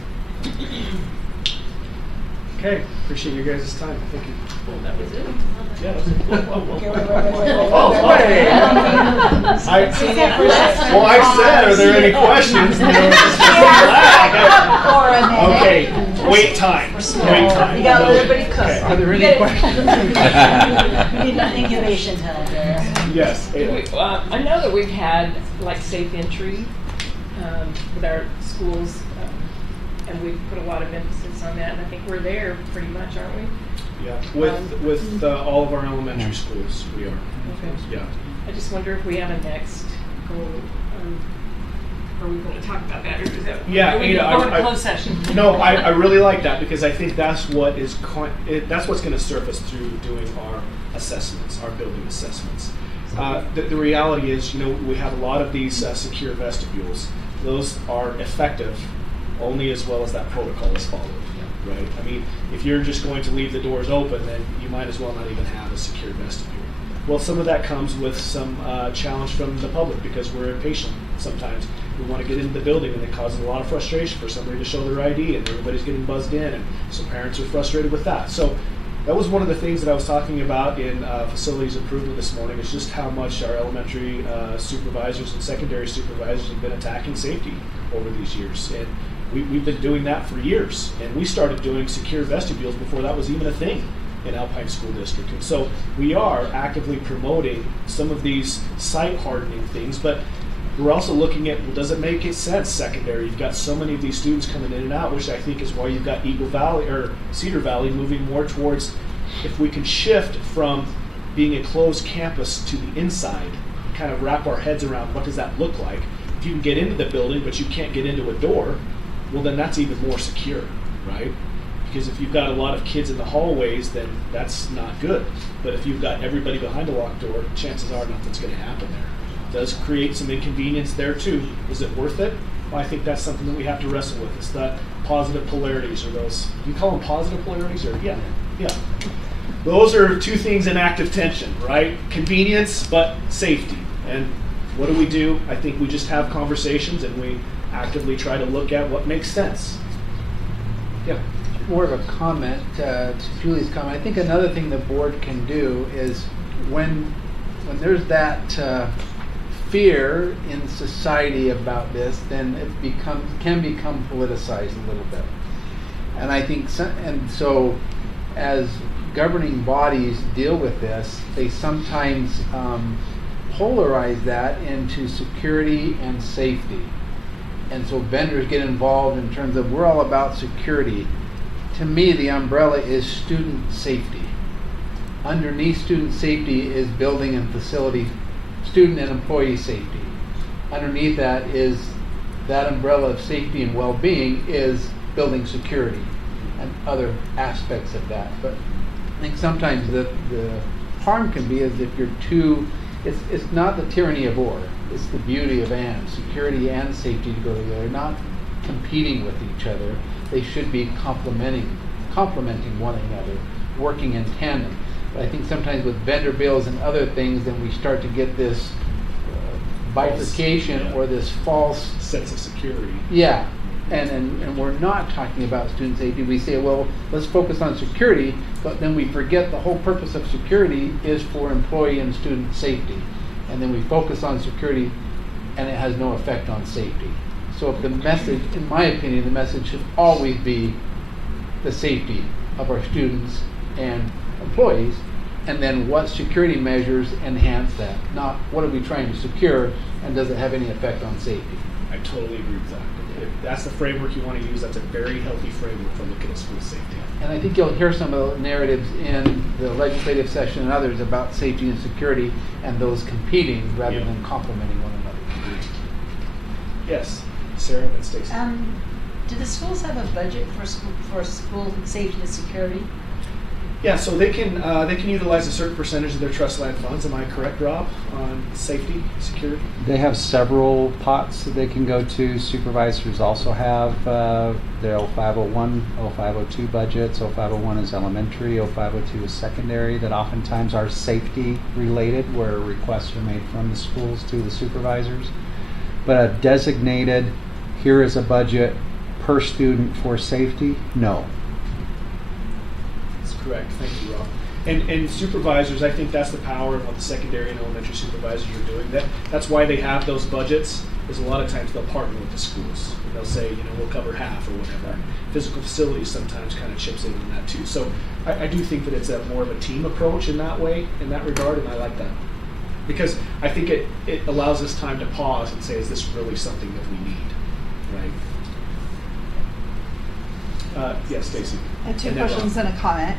Okay, appreciate you guys' time. Thank you. Well, that was it. Yeah, that's it. Okay, wait. Oh, hey. Well, I said, are there any questions? Okay, wait time. Wait time. You gotta let everybody cook. Okay. Are there any questions? We need an incubation time there. Yes. I know that we've had like safe entry with our schools, and we've put a lot of emphasis on that, and I think we're there pretty much, aren't we? Yeah, with all of our elementary schools, we are. Okay. Yeah. I just wonder if we have a next goal. Are we going to talk about that, or is that? Yeah, are we going to closed session? No, I really like that because I think that's what is that's what's going to surface through doing our assessments, our building assessments. The reality is, we have a lot of these secure vestibules. Those are effective only as well as that protocol is followed. Right? I mean, if you're just going to leave the doors open, then you might as well not even have a secure vestibule. Well, some of that comes with some challenge from the public because we're impatient sometimes. We want to get into the building, and it causes a lot of frustration for somebody to show their ID, and everybody's getting buzzed in, and some parents are frustrated with that. So that was one of the things that I was talking about in facilities improvement this morning, is just how much our elementary supervisors and secondary supervisors have been attacking safety over these years. And we've been doing that for years, and we started doing secure vestibules before that was even a thing in Alpine School District. And so we are actively promoting some of these site hardening things, but we're also looking at, well, does it make sense secondary? You've got so many of these students coming in and out, which I think is why you've got Eagle Valley or Cedar Valley moving more towards, if we can shift from being a closed campus to the inside, kind of wrap our heads around what does that look like. If you can get into the building, but you can't get into a door, well, then that's even more secure, right? Because if you've got a lot of kids in the hallways, then that's not good. But if you've got everybody behind a locked door, chances are nothing's going to happen there. It does create some inconvenience there too. Is it worth it? Well, I think that's something that we have to wrestle with. It's the positive polarities, or those, you call them positive polarities, or yeah. Those are two things in active tension, right? Convenience, but safety. And what do? I think we just have conversations, and we actively try to look at what makes sense. Yeah. More of a comment to Julie's comment. I think another thing the board can do is when there's that fear in society about this, then it can become politicized a little bit. And I think so as governing bodies deal with this, they sometimes polarize that into security and safety. And so vendors get involved in terms of, we're all about security. To me, the umbrella is student safety. Underneath student safety is building and facility, student and employee safety. Underneath that is that umbrella of safety and well-being is building security and other aspects of that. But I think sometimes the harm can be as if you're too, it's not the tyranny of or. It's the beauty of and. Security and safety to go together, not competing with each other. They should be complementing one another, working in tandem. But I think sometimes with vendor bills and other things, then we start to get this bifurcation or this false sense of security. Yeah, and we're not talking about student safety. We say, well, let's focus on security, but then we forget the whole purpose of security is for employee and student safety. And then we focus on security, and it has no effect on safety. So if the message, in my opinion, the message should always be the safety of our students and employees, and then what security measures enhance that, not what are we trying to secure and does it have any effect on safety. I totally agree with that. If that's the framework you want to use, that's a very healthy framework for looking at school safety. And I think you'll hear some of the narratives in the legislative session and others about safety and security and those competing rather than complementing one another. Yes, Sarah and Stacy. Do the schools have a budget for school safety and security? Yeah, so they can utilize a certain percentage of their trust land funds. Am I correct, Rob, on safety, security? They have several pots that they can go to. Supervisors also have their 0501, 0502 budgets. 0501 is elementary, 0502 is secondary, that oftentimes are safety related, where requests are made from the schools to the supervisors. But a designated, here is a budget per student for safety, no. Correct. Thank you, Rob. And supervisors, I think that's the power of what the secondary and elementary supervisors are doing. That's why they have those budgets, is a lot of times they'll partner with the schools. They'll say, we'll cover half or whatever. Physical facilities sometimes kind of chips in on that too. So I do think that it's more of a team approach in that way, in that regard, and I like that. Because I think it allows us time to pause and say, is this really something that we need, right? Yes, Stacy. I have two questions and a comment.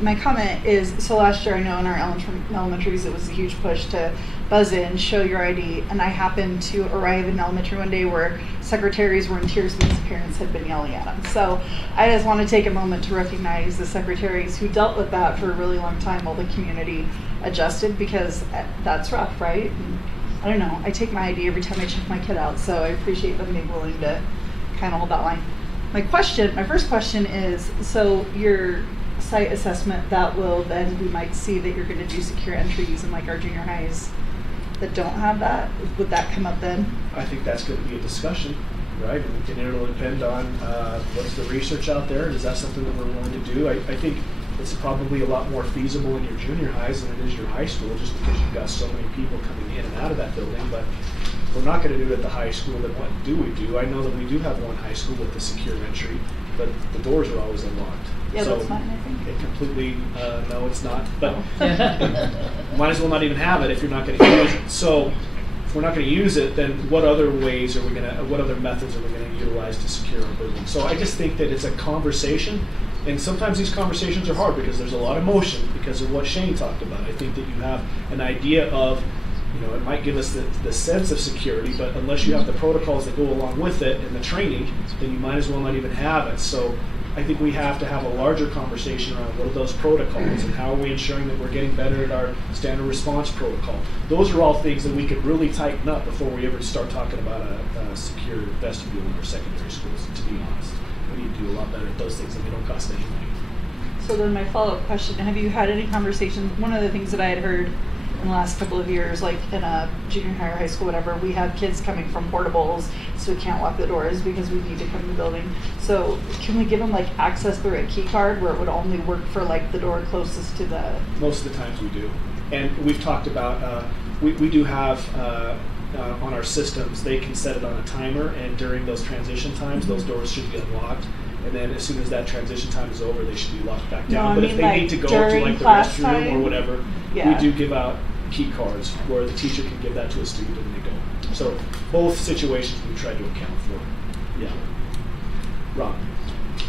My comment is, so last year I know in our elementaries it was a huge push to buzz in, show your ID, and I happened to arrive in elementary one day where secretaries were in tears because parents had been yelling at them. So I just want to take a moment to recognize the secretaries who dealt with that for a really long time while the community adjusted, because that's rough, right? And I don't know, I take my ID every time I check my kid out, so I appreciate them being willing to kind of hold that line. My first question is, so your site assessment, that will then, we might see that you're going to do secure entries in like our junior highs that don't have that. Would that come up then? I think that's going to be a discussion, right? And it'll depend on what's the research out there. Is that something that we're willing to do? I think it's probably a lot more feasible in your junior highs than it is your high school, just because you've got so many people coming in and out of that building. But if we're not going to do it at the high school, then what do we do? I know that we do have one high school with the secure entry, but the doors are always unlocked. Yeah, so that's mine, I think. It completely, no, it's not. But might as well not even have it if you're not going to use it. So if we're not going to use it, then what other ways are we going to, what other methods are we going to utilize to secure our building? So I just think that it's a conversation, and sometimes these conversations are hard because there's a lot of emotion because of what Shane talked about. I think that you have an idea of, it might give us the sense of security, but unless you have the protocols that go along with it and the training, then you might as well not even have it. So I think we have to have a larger conversation around what are those protocols and how are we ensuring that we're getting better at our standard response protocol. Those are all things that we could really tighten up before we ever start talking about a secure vestibule in our secondary schools, to be honest. We need to do a lot better at those things and they don't cost any money. So then my follow-up question, have you had any conversations? One of the things that I had heard in the last couple of years, like in a junior high or high school, whatever, we have kids coming from portables, so we can't lock the doors because we need to come to the building. So can we give them like access through a key card where it would only work for like the door closest to the... Most of the times we do. And we've talked about, we do have on our systems, they can set it on a timer, and during those transition times, those doors should be unlocked. And then as soon as that transition time is over, they should be locked back down. But if they need to go to like the restroom or whatever, we do give out key cards where the teacher can give that to a student and they go. So both situations we try to account for. Yeah. Rob.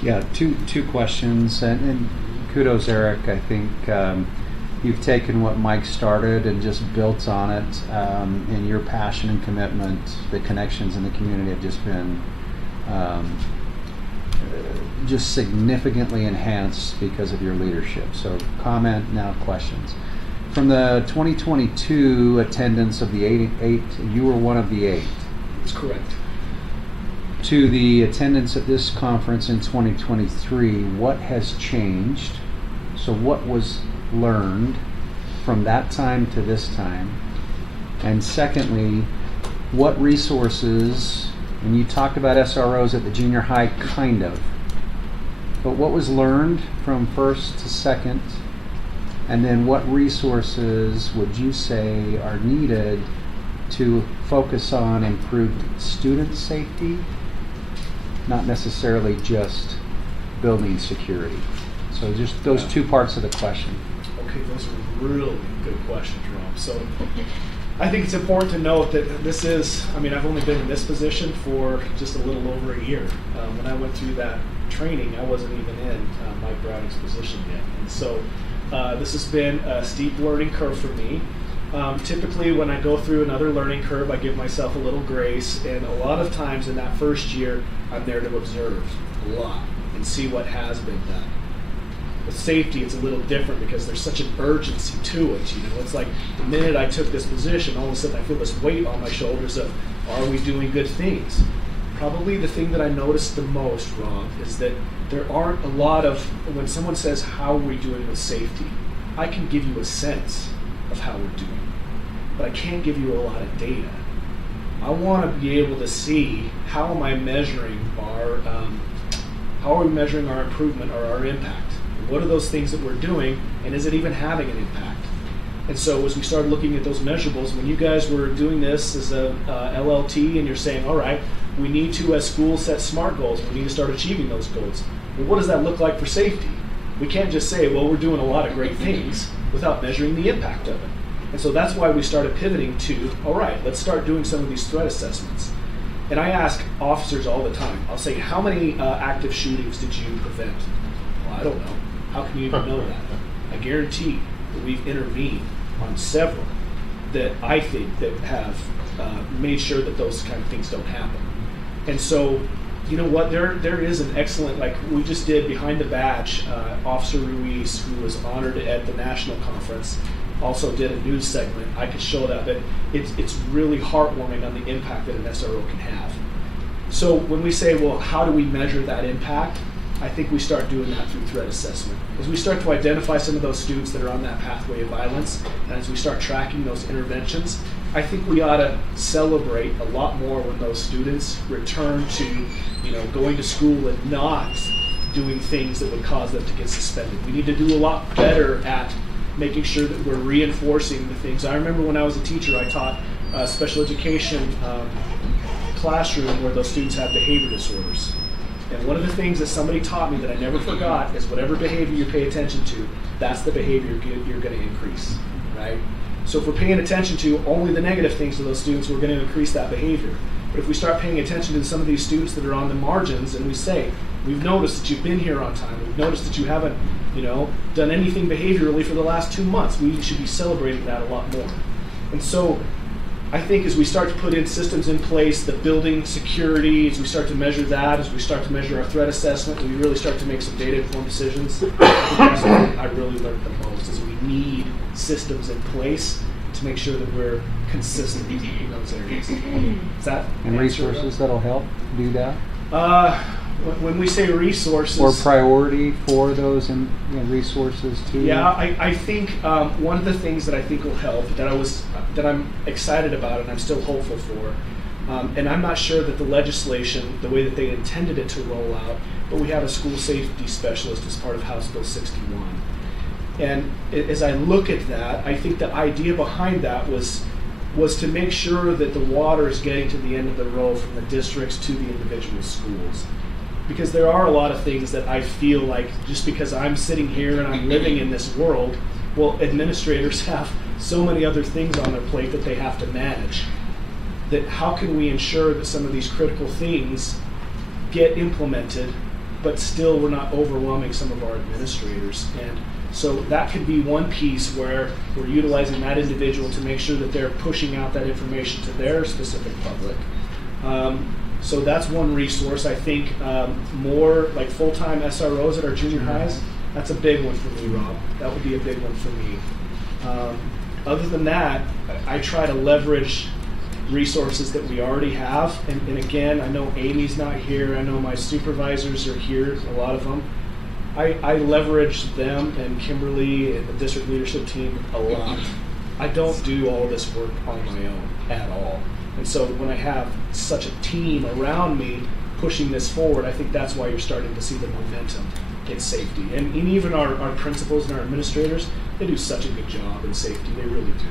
Yeah, two questions, and kudos, Eric. I think you've taken what Mike started and just built on it, and your passion and commitment, the connections in the community have just been just significantly enhanced because of your leadership. So comment, now questions. From the 2022 attendance of the eight, you were one of the 8. That's correct. To the attendance at this conference in 2023, what has changed? So what was learned from that time to this time? And secondly, what resources, and you talked about SROs at the junior high, kind of, but what was learned from first to second? And then what resources would you say are needed to focus on improved student safety, not necessarily just building security? So just those two parts of the question. Okay, those are really good questions, Rob. So I think it's important to note that this is, I mean, I've only been in this position for just a little over a year. When I went through that training, I wasn't even in Mike Browning's position yet. And so this has been a steep learning curve for me. Typically, when I go through another learning curve, I give myself a little grace. And a lot of times in that first year, I'm there to observe a lot and see what has been done. With safety, it's a little different because there's such an urgency to it. You know, it's like the minute I took this position, all of a sudden I feel this weight on my shoulders of, are we doing good things? Probably the thing that I noticed the most, Rob, is that there aren't a lot of, when someone says, how are we doing with safety? I can give you a sense of how we're doing, but I can't give you a lot of data. I want to be able to see how am I measuring how are we measuring our improvement or our impact? What are those things that we're doing, and is it even having an impact? And so as we started looking at those measurables, when you guys were doing this as a LLT and you're saying, all right, we need to, as schools, set SMART goals. We need to start achieving those goals. Well, what does that look like for safety? We can't just say, well, we're doing a lot of great things without measuring the impact of it. And so that's why we started pivoting to, all right, let's start doing some of these threat assessments. And I ask officers all the time, I'll say, how many active shootings did you prevent? Well, I don't know. How can you even know that? I guarantee that we've intervened on several that I think that have made sure that those kind of things don't happen. And so, you know what, there is an excellent, like we just did behind the badge, Officer Ruiz, who was honored at the national conference, also did a news segment. I could show that, but it's really heartwarming on the impact that an SRO can have. So when we say, well, how do we measure that impact? I think we start doing that through threat assessment. As we start to identify some of those students that are on that pathway of violence, and as we start tracking those interventions, I think we ought to celebrate a lot more when those students return to, you know, going to school and not doing things that would cause them to get suspended. We need to do a lot better at making sure that we're reinforcing the things. I remember when I was a teacher, I taught a special education classroom where those students had behavior disorders. And one of the things that somebody taught me that I never forgot is whatever behavior you pay attention to, that's the behavior you're going to increase, right? So if we're paying attention to only the negative things to those students, we're going to increase that behavior. But if we start paying attention to some of these students that are on the margins and we say, we've noticed that you've been here on time, we've noticed that you haven't, you know, done anything behaviorally for the last 2 months, we should be celebrating that a lot more. And so I think as we start to put in systems in place, the building security, as we start to measure that, as we start to measure our threat assessment, and we really start to make some data-informed decisions, I think that's what I really learned the most, is we need systems in place to make sure that we're consistent in those areas. Is that And resources that'll help do that? When we say resources, or priority for those and resources too? Yeah, I think one of the things that I think will help, that I'm excited about and I'm still hopeful for, and I'm not sure that the legislation, the way that they intended it to roll out, but we have a school safety specialist as part of House Bill 61. And as I look at that, I think the idea behind that was to make sure that the water is getting to the end of the row from the districts to the individual schools. Because there are a lot of things that I feel like just because I'm sitting here and I'm living in this world, well, administrators have so many other things on their plate that they have to manage. That how can we ensure that some of these critical things get implemented, but still we're not overwhelming some of our administrators? And so that could be one piece where we're utilizing that individual to make sure that they're pushing out that information to their specific public. So that's one resource. I think more like full-time SROs at our junior highs, that's a big one for me, Rob. That would be a big one for me. Other than that, I try to leverage resources that we already have. And again, I know Amy's not here. I know my supervisors are here, a lot of them. I leverage them and Kimberly and the district leadership team a lot. I don't do all this work on my own at all. And so when I have such a team around me pushing this forward, I think that's why you're starting to see the momentum in safety. And even our principals and our administrators, they do such a good job in safety. They really do.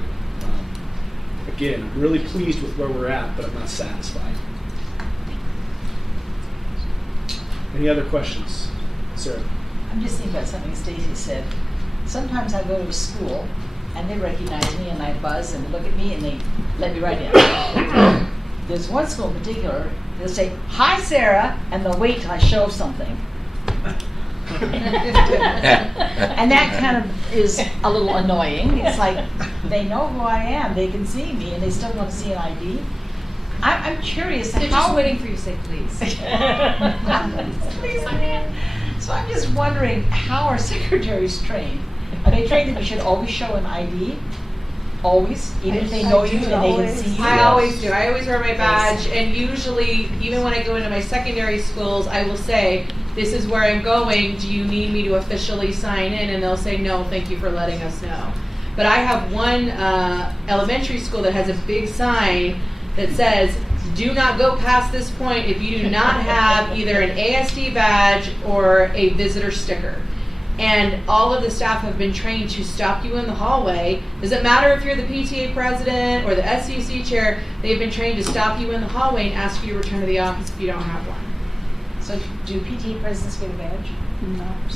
Again, I'm really pleased with where we're at, but I'm not satisfied. Any other questions? Sarah? I'm just thinking about something Stacy said. Sometimes I go to a school and they recognize me and I buzz and look at me and they let me right in. There's one school in particular, they'll say, "Hi, Sarah," and they'll wait till I show something. And that kind of is a little annoying. It's like, they know who I am, they can see me, and they still want to see an ID. I'm curious They're how. just waiting for you to say please. Please, man. So I'm just wondering, how are secretaries trained? Are they trained that you should always show an ID? Always? Even if they know you and they can see you? I always do. I always wear my badge, and usually, even when I go into my secondary schools, I will say, "This is where I'm going. Do you need me to officially sign in?" And they'll say, "No, thank you for letting us know." But I have one elementary school that has a big sign that says, "Do not go past this point if you do not have either an ASD badge or a visitor sticker." And all of the staff have been trained to stop you in the hallway. Doesn't matter if you're the PTA president or the SCC chair, they've been trained to stop you in the hallway and ask you to return to the office if you don't have one. So do PTA presidents get a badge?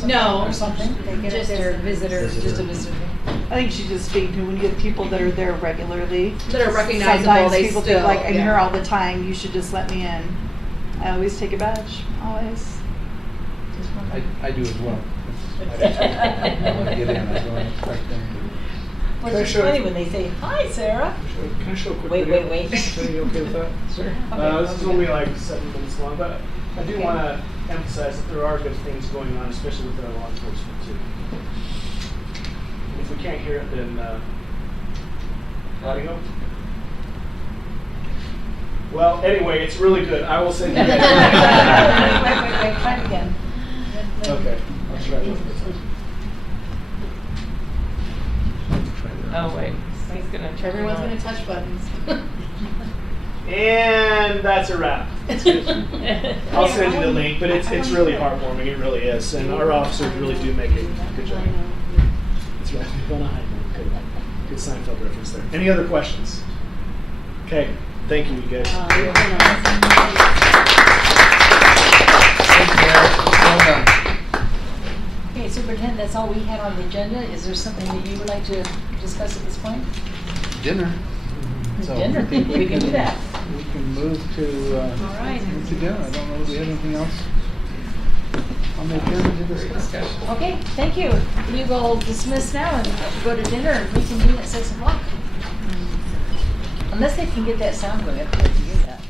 No. Or something? They get Just their a visitor. Just a visitor. I think she's just speaking to when you get people that are there regularly. That are recognizable, Sometimes they people still, think like, I'm yeah. here all the time, you should just let me in. I always take a badge, always. I do as well. I want to get in, I don't expect them Well, Can I it's show- funny when they say, "Hi, Sarah." Can I show a quick Wait, video? wait, wait. Are you okay with that? Sure. This is only like 7 minutes long, but I do want to emphasize that there are good things going on, especially with our law enforcement too. If we can't hear it, then audio. Well, anyway, it's really good. I will send you. Wait, try it again. Okay. I'll try it. Oh, wait, he's gonna turn it Everyone's on. gonna touch buttons. And that's a wrap. I'll send you the link, but it's really heartwarming. It really is, and our officers really do make a good job. That's right. Good Seinfeld reference there. Any other questions? Okay. Thank you, you guys. Okay, Superintendent, that's all we had on the agenda. Is there something that you would like to discuss at this point? dinner. So Dinner. I think We can do that. We can move to, All right. move to dinner. I don't know if we have anything else on the agenda to discuss. Okay, thank you. We will dismiss now and go to dinner and reconvene at 6 o'clock. Unless they can get that sound going, I have to hear that.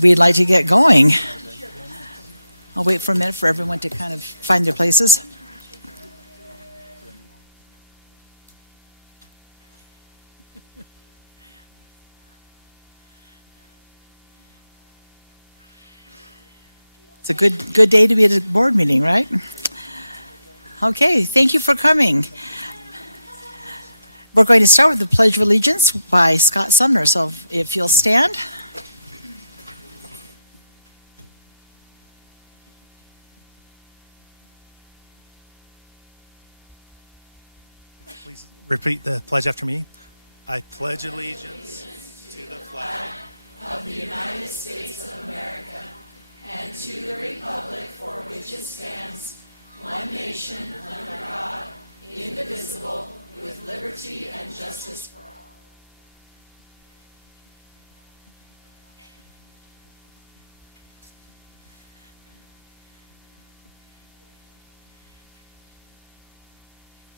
we'd like to get going. I'll wait for a minute for everyone to kind of find their places. It's a good day to be at a board meeting, right? Okay, thank you for coming. We're going to start with the Pledge of Allegiance by Scott Sumner. So if you'll stand. Please repeat the pledge after me. I pledge allegiance to the flag of the United States of America and to the republic for which it stands, one nation under God, indivisible, with liberty and justice for all.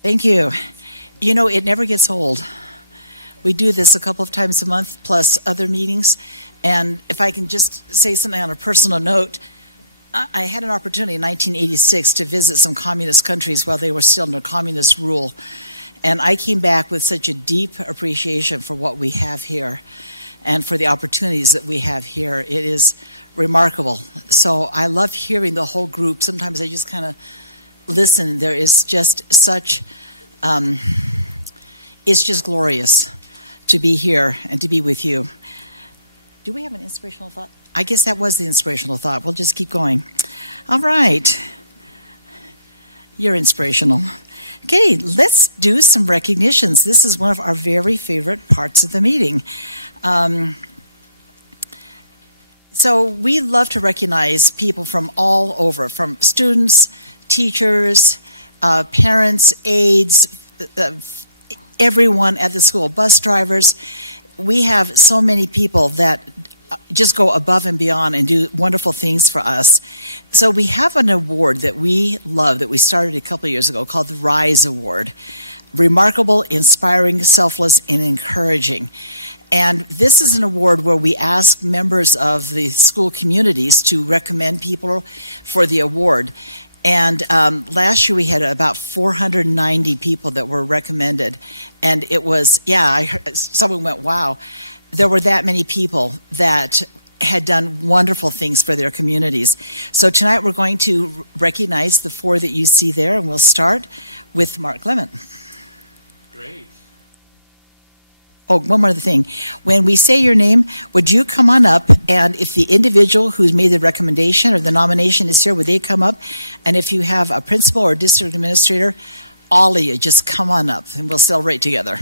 Thank you. You know, it never gets old. We do this a couple of times a month, plus other meetings. And if I can just say something on a personal note, I had an opportunity in 1986 to visit some communist countries while they were still under communist rule. And I came back with such a deep appreciation for what we have here and for the opportunities that we have here. It is remarkable. So I love hearing the whole group. Sometimes I just kind of listen. There is just such, it's just glorious to be here and to be with you. Do we have an inspirational thought? I guess that was the inspirational thought. We'll just keep going. All right. You're inspirational. Okay, let's do some recognitions. This is one of our very favorite parts of the meeting. So we love to recognize people from all over, from students, teachers, parents, aides, everyone at the school, bus drivers. We have so many people that just go above and beyond and do wonderful things for us. So we have an award that we love that we started a couple of years ago called the RISE Award. Remarkable, inspiring, selfless, and encouraging. And this is an award where we ask members of the school communities to recommend people for the award. And last year we had about 490 people that were recommended. And it was, I heard, someone went, wow. There were that many people that had done wonderful things for their communities. So tonight we're going to recognize the 4 that you see there, and we'll start with Mark Clement. Great. Oh, one more thing. When we say your name, would you come on up, and if the individual who's made the recommendation or the nomination is here, would they come up? And if you have a principal or district administrator, all of you just come on up, and we'll celebrate together.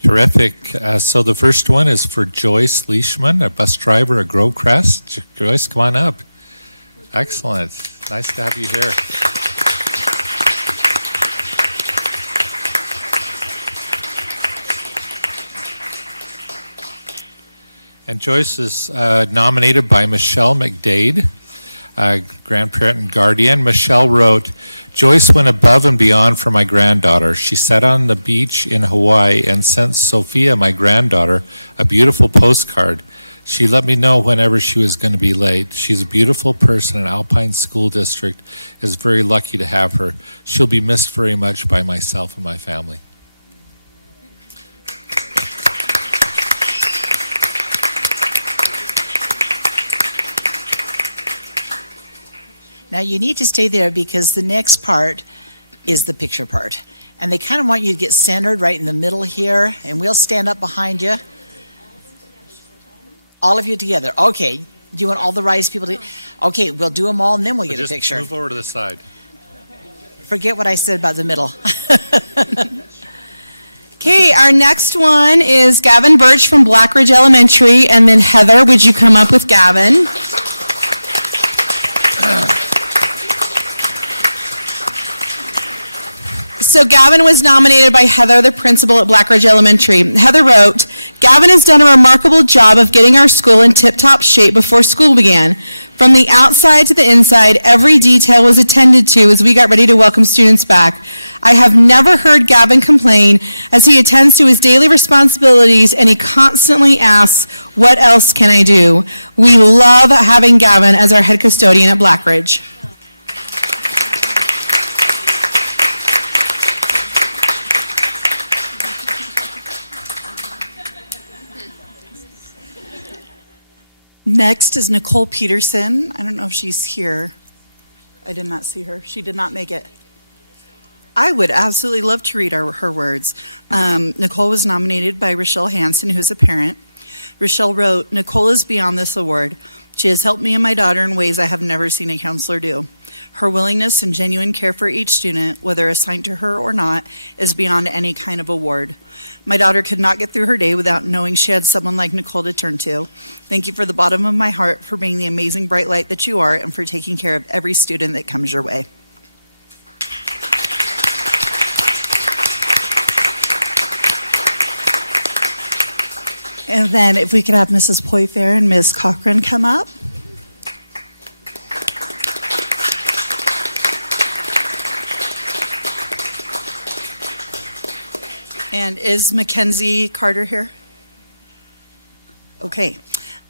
Terrific. So the first one is for Joyce Leishman, a bus driver at Grove Crest. Joyce, come on up. Excellent. Nice to have you here. And Joyce is nominated by Michelle McDade, grandparent and guardian. Michelle wrote, Joyce went above and beyond for my granddaughter. She sat on the beach in Hawaii and sent Sophia, my granddaughter, a beautiful postcard. She let me know whenever she was going to be late. She's a beautiful person, and Alpine School District is very lucky to have her. She'll be missed very much by myself and my family. Now you need to stay there because the next part is the picture part. And they kind of want you to get centered right in the middle here, and we'll stand up behind you. All of you together. Okay. Do you want all the RISE people to? Okay, we'll do them all, and then we'll get a picture. Just move over to the side. Forget what I said about the middle. Okay, our next one is Gavin Birch from Blackridge Elementary, and then Heather, would you come up with Gavin? So Gavin was nominated by Heather, the principal at Blackridge Elementary. Heather wrote, Gavin has done a remarkable job of getting our school in tip-top shape before school began. From the outside to the inside, every detail was attended to as we got ready to welcome students back. I have never heard Gavin complain as he attends to his daily responsibilities and he constantly asks, "What else can I do?" We love having Gavin as our head custodian at Blackridge. Next is Nicole Peterson. I don't know if she's here. I did not see her. She did not make it. I would absolutely love to read her words. Nicole was nominated by Rochelle Hansen, who's a parent. Rochelle wrote, "Nicole is beyond this award. She has helped me and my daughter in ways I have never seen a counselor do. Her willingness and genuine care for each student, whether assigned to her or not, is beyond any kind of award. My daughter could not get through her day without knowing she had someone like Nicole to turn to. Thank you for the bottom of my heart for being the amazing bright light that you are and for taking care of every student that comes your way." And then if we could have Mrs. Poyfair and Ms. Cochran come up. And is Mackenzie Carter here? Okay.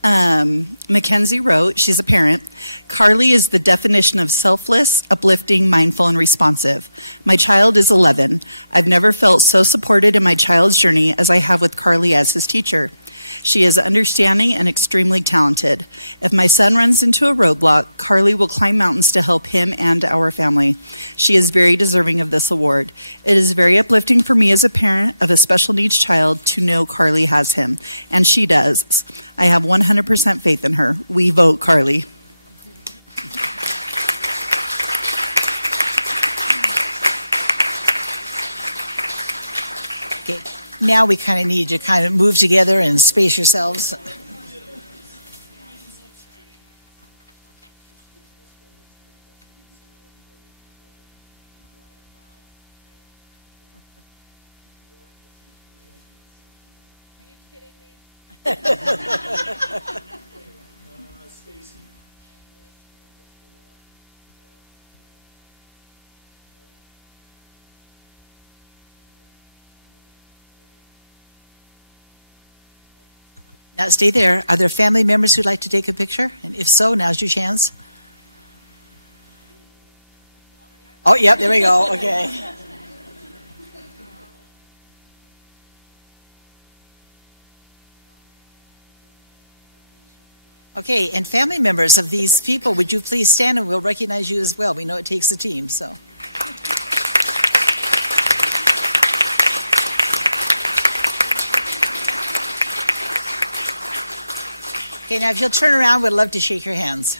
Mackenzie wrote, she's a parent, "Carly is the definition of selfless, uplifting, mindful, and responsive. My child is 11. I've never felt so supported in my child's journey as I have with Carly as his teacher. She is understanding and extremely talented. If my son runs into a roadblock, Carly will climb mountains to help him and our family. She is very deserving of this award. It is very uplifting for me as a parent of a special needs child to know Carly has him, and she does. I have 100% faith in her. We vote Carly." Okay. Now we kind of need to kind of move together and space yourselves. Now stay there. Are there family members who'd like to take a picture? And if so, now's your chance. Oh, yep, there we go. Okay. Okay, and family members of these people, would you please stand and we'll recognize you as well. We know it takes a team, so. Okay, now if you'll turn around, we'd love to shake your hands.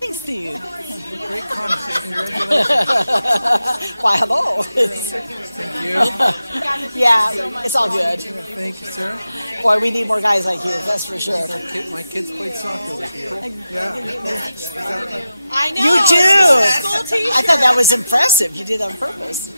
Thanks, Steve. Great conversation. Congratulations. Why, hello. Thank you. Yeah, it's all good. Thank you, sir. Boy, we need more guys like you, that's for sure. My kids played soccer with you. Yeah. I know. You do. School teacher. I thought that was impressive. You did that on purpose.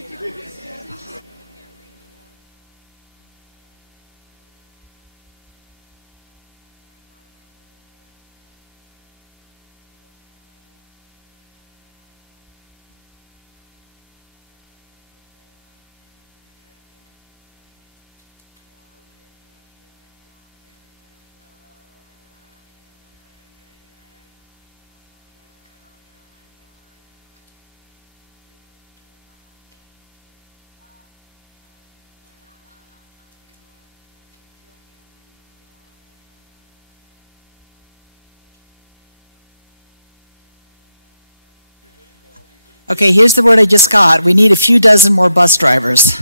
Okay, here's the word I just got. We need a few dozen more bus drivers.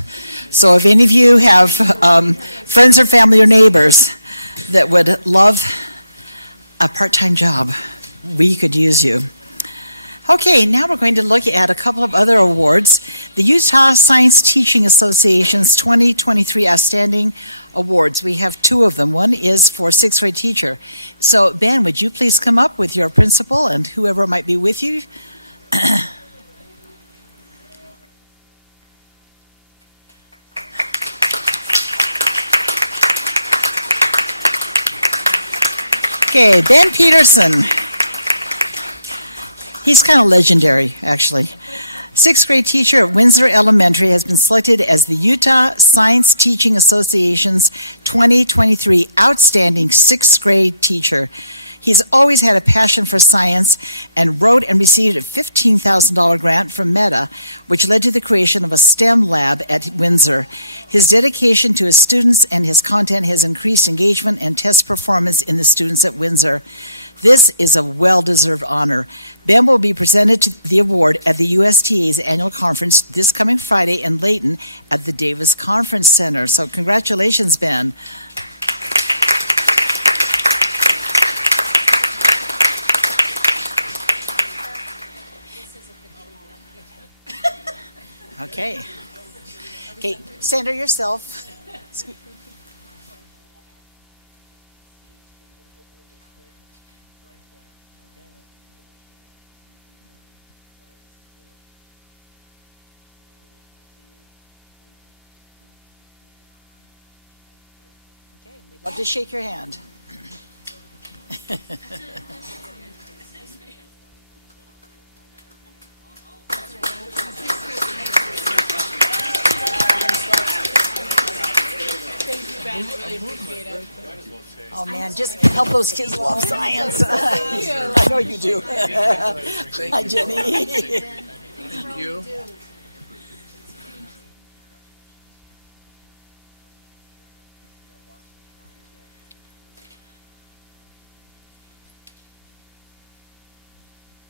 So if any of you have friends or family or neighbors that would love a part-time job, we could use you. Okay, now we're going to look at a couple of other awards. The Utah Science Teaching Association's 2023 Outstanding Awards. We have two of them. One is for sixth grade teacher. So Ben, would you please come up with your principal and whoever might be with you? Okay, Ben Peterson. He's kind of legendary, actually. Sixth grade teacher at Windsor Elementary has been selected as the Utah Science Teaching Association's 2023 Outstanding Sixth Grade Teacher. He's always had a passion for science and wrote and received a $15,000 grant from Meta, which led to the creation of a STEM lab at Windsor. His dedication to his students and his content has increased engagement and test performance in the students at Windsor. This is a well-deserved honor. Ben will be presented to the award at the USTA's annual conference this coming Friday in Layton at the Davis Conference Center. So congratulations, Ben. Okay. Okay, center yourself. Okay, we'd love to shake your hand. Oh man, just help those kids love science. I know you do. Hi, Jenny. Thank you.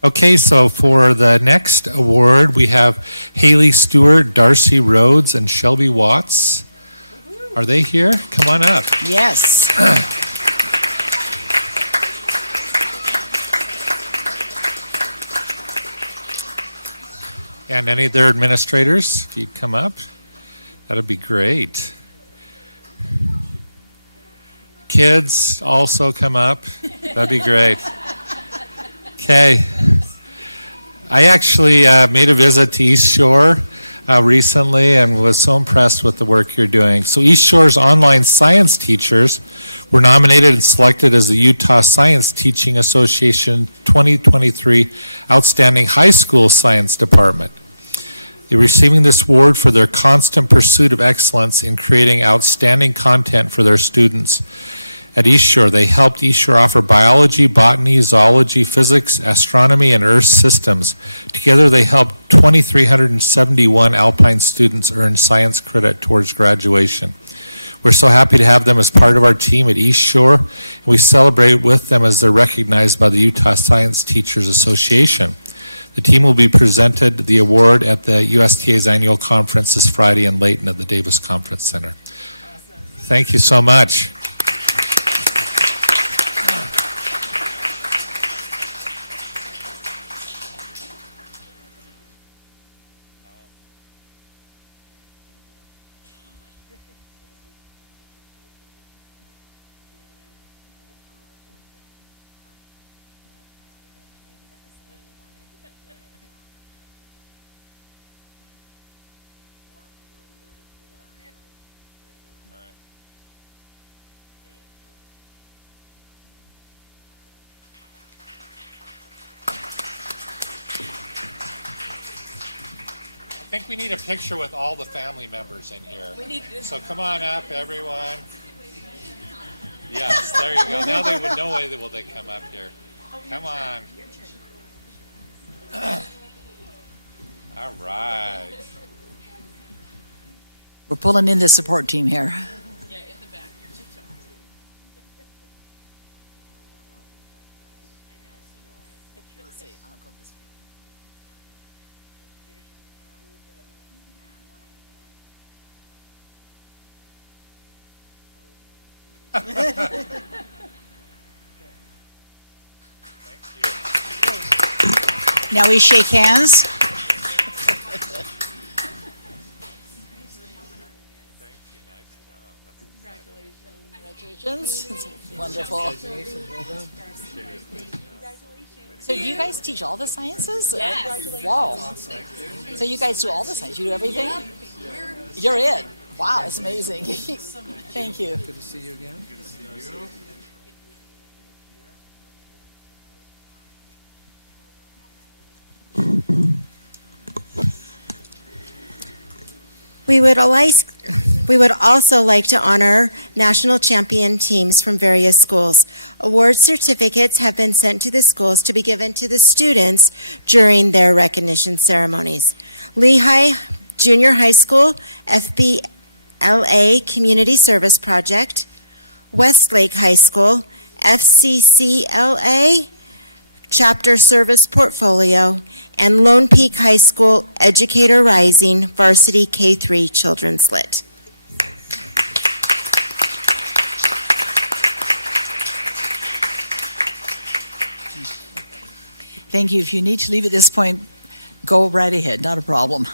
Okay, so for the next award, we have Haley Stewart, Darcy Rhodes, and Shelby Watts. Are they here? Come on up. Yes. And any of their administrators, if you'd come up, that'd be great. Kids also come up. That'd be great. Okay. I actually made a visit to East Shore recently and was so impressed with the work you're doing. So East Shore's online science teachers were nominated and selected as the Utah Science Teaching Association 2023 Outstanding High School Science Department. They're receiving this award for their constant pursuit of excellence in creating outstanding content for their students. At East Shore, they helped East Shore offer biology, botany, zoology, physics, astronomy, and earth systems. Together, they helped 2,371 Alpine students earn science credit towards graduation. We're so happy to have them as part of our team at East Shore, and we celebrate with them as they're recognized by the Utah Science Teachers Association. The team will be presented the award at the USTA's annual conference this Friday in Layton at the Davis Conference Center. Awesome. Thank you so much. I think we need a picture with all the family members in here. So come on up, everyone. Yes, there you go. Now they would know why will they come up here. Come on. All right. We're pulling in the support team here. Yeah, in the back. Now we shake hands. Congratulations. It's wonderful. So do you guys teach all the sciences? Yes. Wow. So you guys do all the science? You do everything? You're it. Wow, that's amazing. Thank you. Good to see you again. Good to see you. We would also like to honor national champion teams from various schools. Award certificates have been sent to the schools to be given to the students during their recognition ceremonies. Lehigh Junior High School FBLA Community Service Project, Westlake High School FCCLA Chapter Service Portfolio, and Lone Peak High School Educator Rising Varsity K-3 Children's Lit. Thank you. If you need to leave at this point, go right ahead. Not a problem.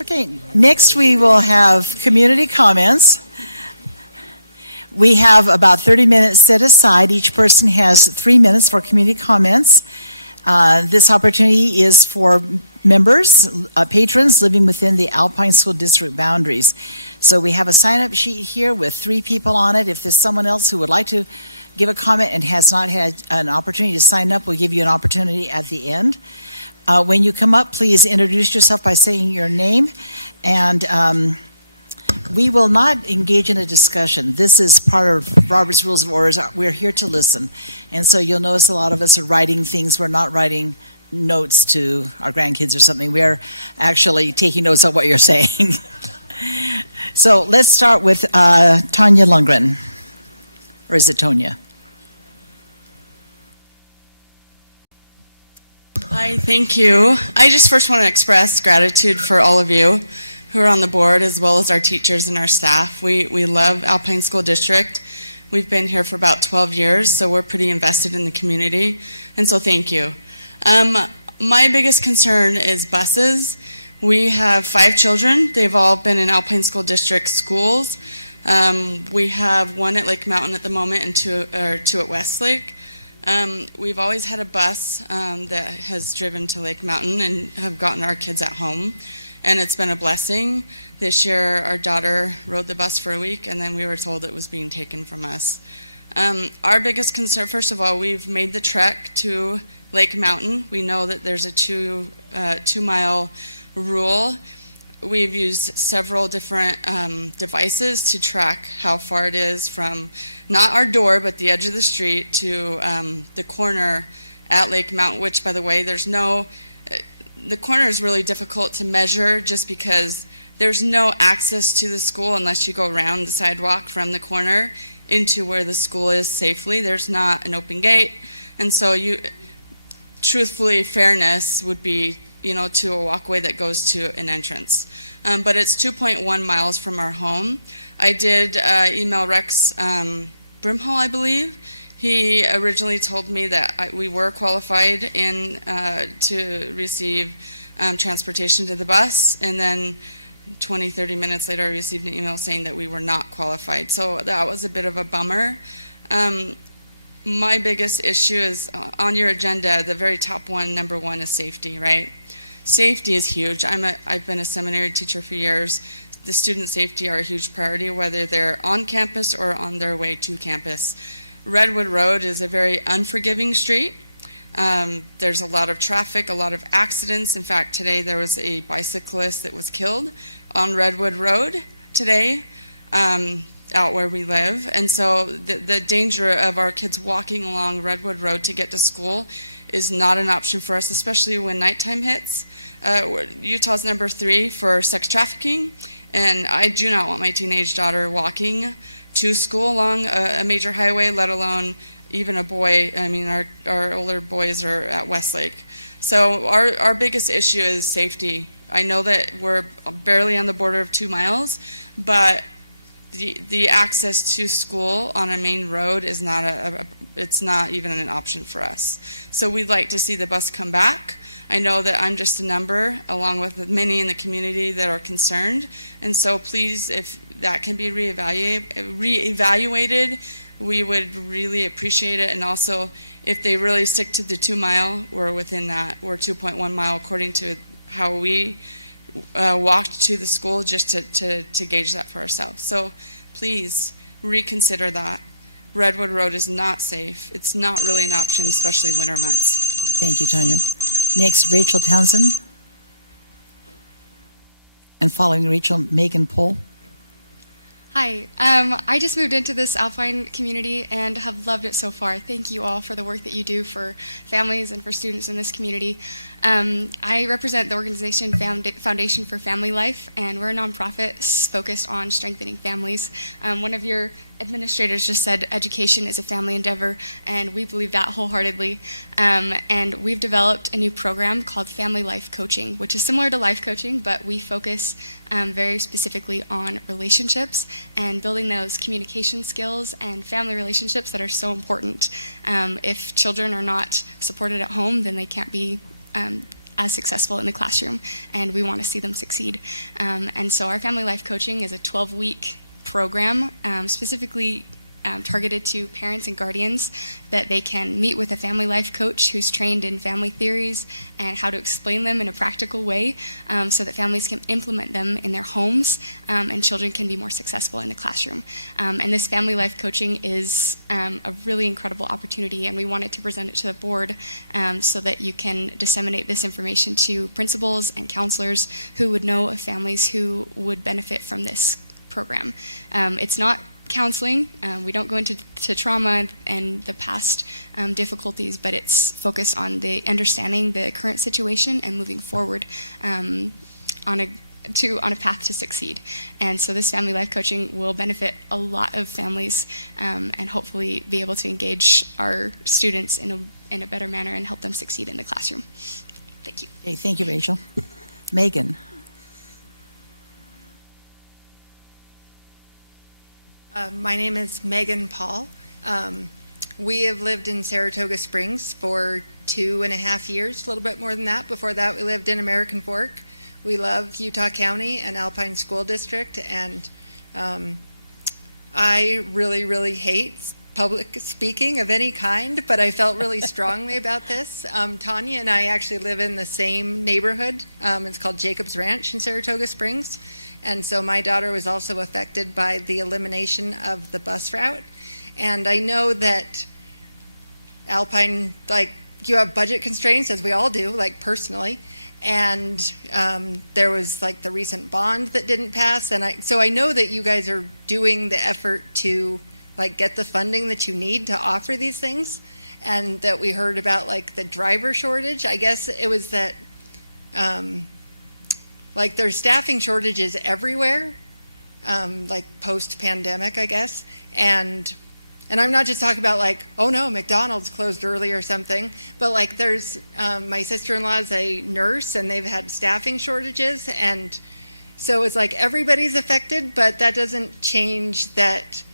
Okay, next we will have community comments. We have about 30 minutes set aside. Each person has 3 minutes for community comments. This opportunity is for members, patrons living within the Alpine School District boundaries. So we have a sign-up sheet here with 3 people on it. If there's someone else who would like to give a comment and has not had an opportunity to sign up, we'll give you an opportunity at the end. When you come up, please introduce yourself by saying your name, and we will not engage in a discussion. This is part of Robert's Rules of Order. We're here to listen. And so you'll notice a lot of us are writing things. We're not writing notes to our grandkids or something. We're actually taking notes on what you're saying. So let's start with Tanya Lundgren. Or is it Tonya? Hi, thank you. I just first want to express gratitude for all of you who are on the board, as well as our teachers and our staff. We love Alpine School District. We've been here for about 12 years, so we're pretty invested in the community, and so thank you. My biggest concern is buses. We have 5 children. They've all been in Alpine School District schools. We have 1 at Lake Mountain at the moment and 2 at Westlake. We've always had a bus that has driven to Lake Mountain and have gotten our kids at home. And it's been a blessing. This year, our daughter rode the bus for a week, and then we were told it was being taken from us. Our biggest concern, first of all, we've made the trek to Lake Mountain. We know that there's a 2-mile rule. We've used several different devices to track how far it is from not our door, but the edge of the street to the corner at Lake Mountain, which, by the way, the corner is really difficult to measure just because there's no access to the school unless you go around the sidewalk from the corner into where the school is safely. There's not an open gate. And so truthfully, fairness would be, to a walkway that goes to an entrance. But it's 2.1 miles from our home. I did email Rex Brimhall, I believe. He originally told me that we were qualified to receive transportation to the bus, and then 20, 30 minutes later I received an email saying that we were not qualified. So that was a bit of a bummer. My biggest issue is on your agenda, the very top one, number 1 is safety, right? Safety is huge. I've been a seminary teacher for years. The student safety are a huge priority, whether they're on campus or on their way to campus. Redwood Road is a very unforgiving street. There's a lot of traffic, a lot of accidents. In fact, today there was a bicyclist that was killed on Redwood Road today, out where we live. And so the danger of our kids walking along Redwood Road to get to school is not an option for us, especially when nighttime hits. Utah's number 3 for sex trafficking, and I do not want my teenage daughter walking to school along a major highway, let alone even a boy. I mean, our older boys are at Westlake. So our biggest issue is safety. I know that we're barely on the border of 2 miles, but the access to school on a main road is not it's not even an option for us. So we'd like to see the bus come back. I know that I'm just a number, along with many in the community that are concerned. And so please, if that can be reevaluated, we would really appreciate it. And also, if they really stick to the 2 mile, we're within that. We're 2.1 mile according to how we walked to the school, just to gauge that for ourselves. So please reconsider that. Redwood Road is not safe. It's not really an option, especially winter months. Thank you, Tanya. Next, Rachel Townsend. And following Rachel, Megan Pohl. Hi, I just moved into this Alpine community and have loved it so far. Thank you all for the work that you do for families and for students in this community. I represent the organization Foundation for Family Life, and we're a nonprofit focused on strengthening families. One of your administrators just said education is a family endeavor, and we believe that wholeheartedly. And we've developed a new program called Family Life Coaching, which is similar to life coaching, but we focus very specifically on relationships and building those communication skills and family relationships that are so important. If children are not supported at home, then they can't be as successful in the classroom, and we want to see them succeed. And so our Family Life Coaching is a 12-week program specifically targeted to parents and guardians, that they can meet with a family life coach who's trained in family theories and how to explain them in a practical way, so that families can implement them in their homes and children can be more successful in the classroom. And this family life coaching is a really incredible opportunity, and we wanted to present it to the board so that you can disseminate this information to principals and counselors who would know of families who would benefit from this program. It's not counseling. We don't go into trauma and the past difficulties, but it's focused on the understanding the current situation and moving forward on a path to succeed. And so this family life coaching will benefit a lot of families, and hopefully be able to engage our students in a better manner and help them succeed in the classroom. Thank you. Okay, thank you, Rachel. Megan. My name is Megan Paul. We have lived in Saratoga Springs for 2.5 years, a little bit more than that. Before that, we lived in American Fork. We love Utah County and Alpine School District, and I really, really hate public speaking of any kind, but I felt really strongly about this. Tanya and I actually live in the same neighborhood. It's called Jacobs Ranch in Saratoga Springs. And so my daughter was also affected by the elimination of the bus route. And I know that Alpine, like, you have budget constraints, as we all do, like personally. And there was like the recent bond that didn't pass. And so I know that you guys are doing the effort to like get the funding that you need to offer these things. And that we heard about like the driver shortage. I guess it was that like there's staffing shortages everywhere, like post-pandemic, I guess. And I'm not just talking about like, oh no, McDonald's closed early or something, but like there's, my sister-in-law is a nurse and they've had staffing shortages. And so it's like everybody's affected, but that doesn't change that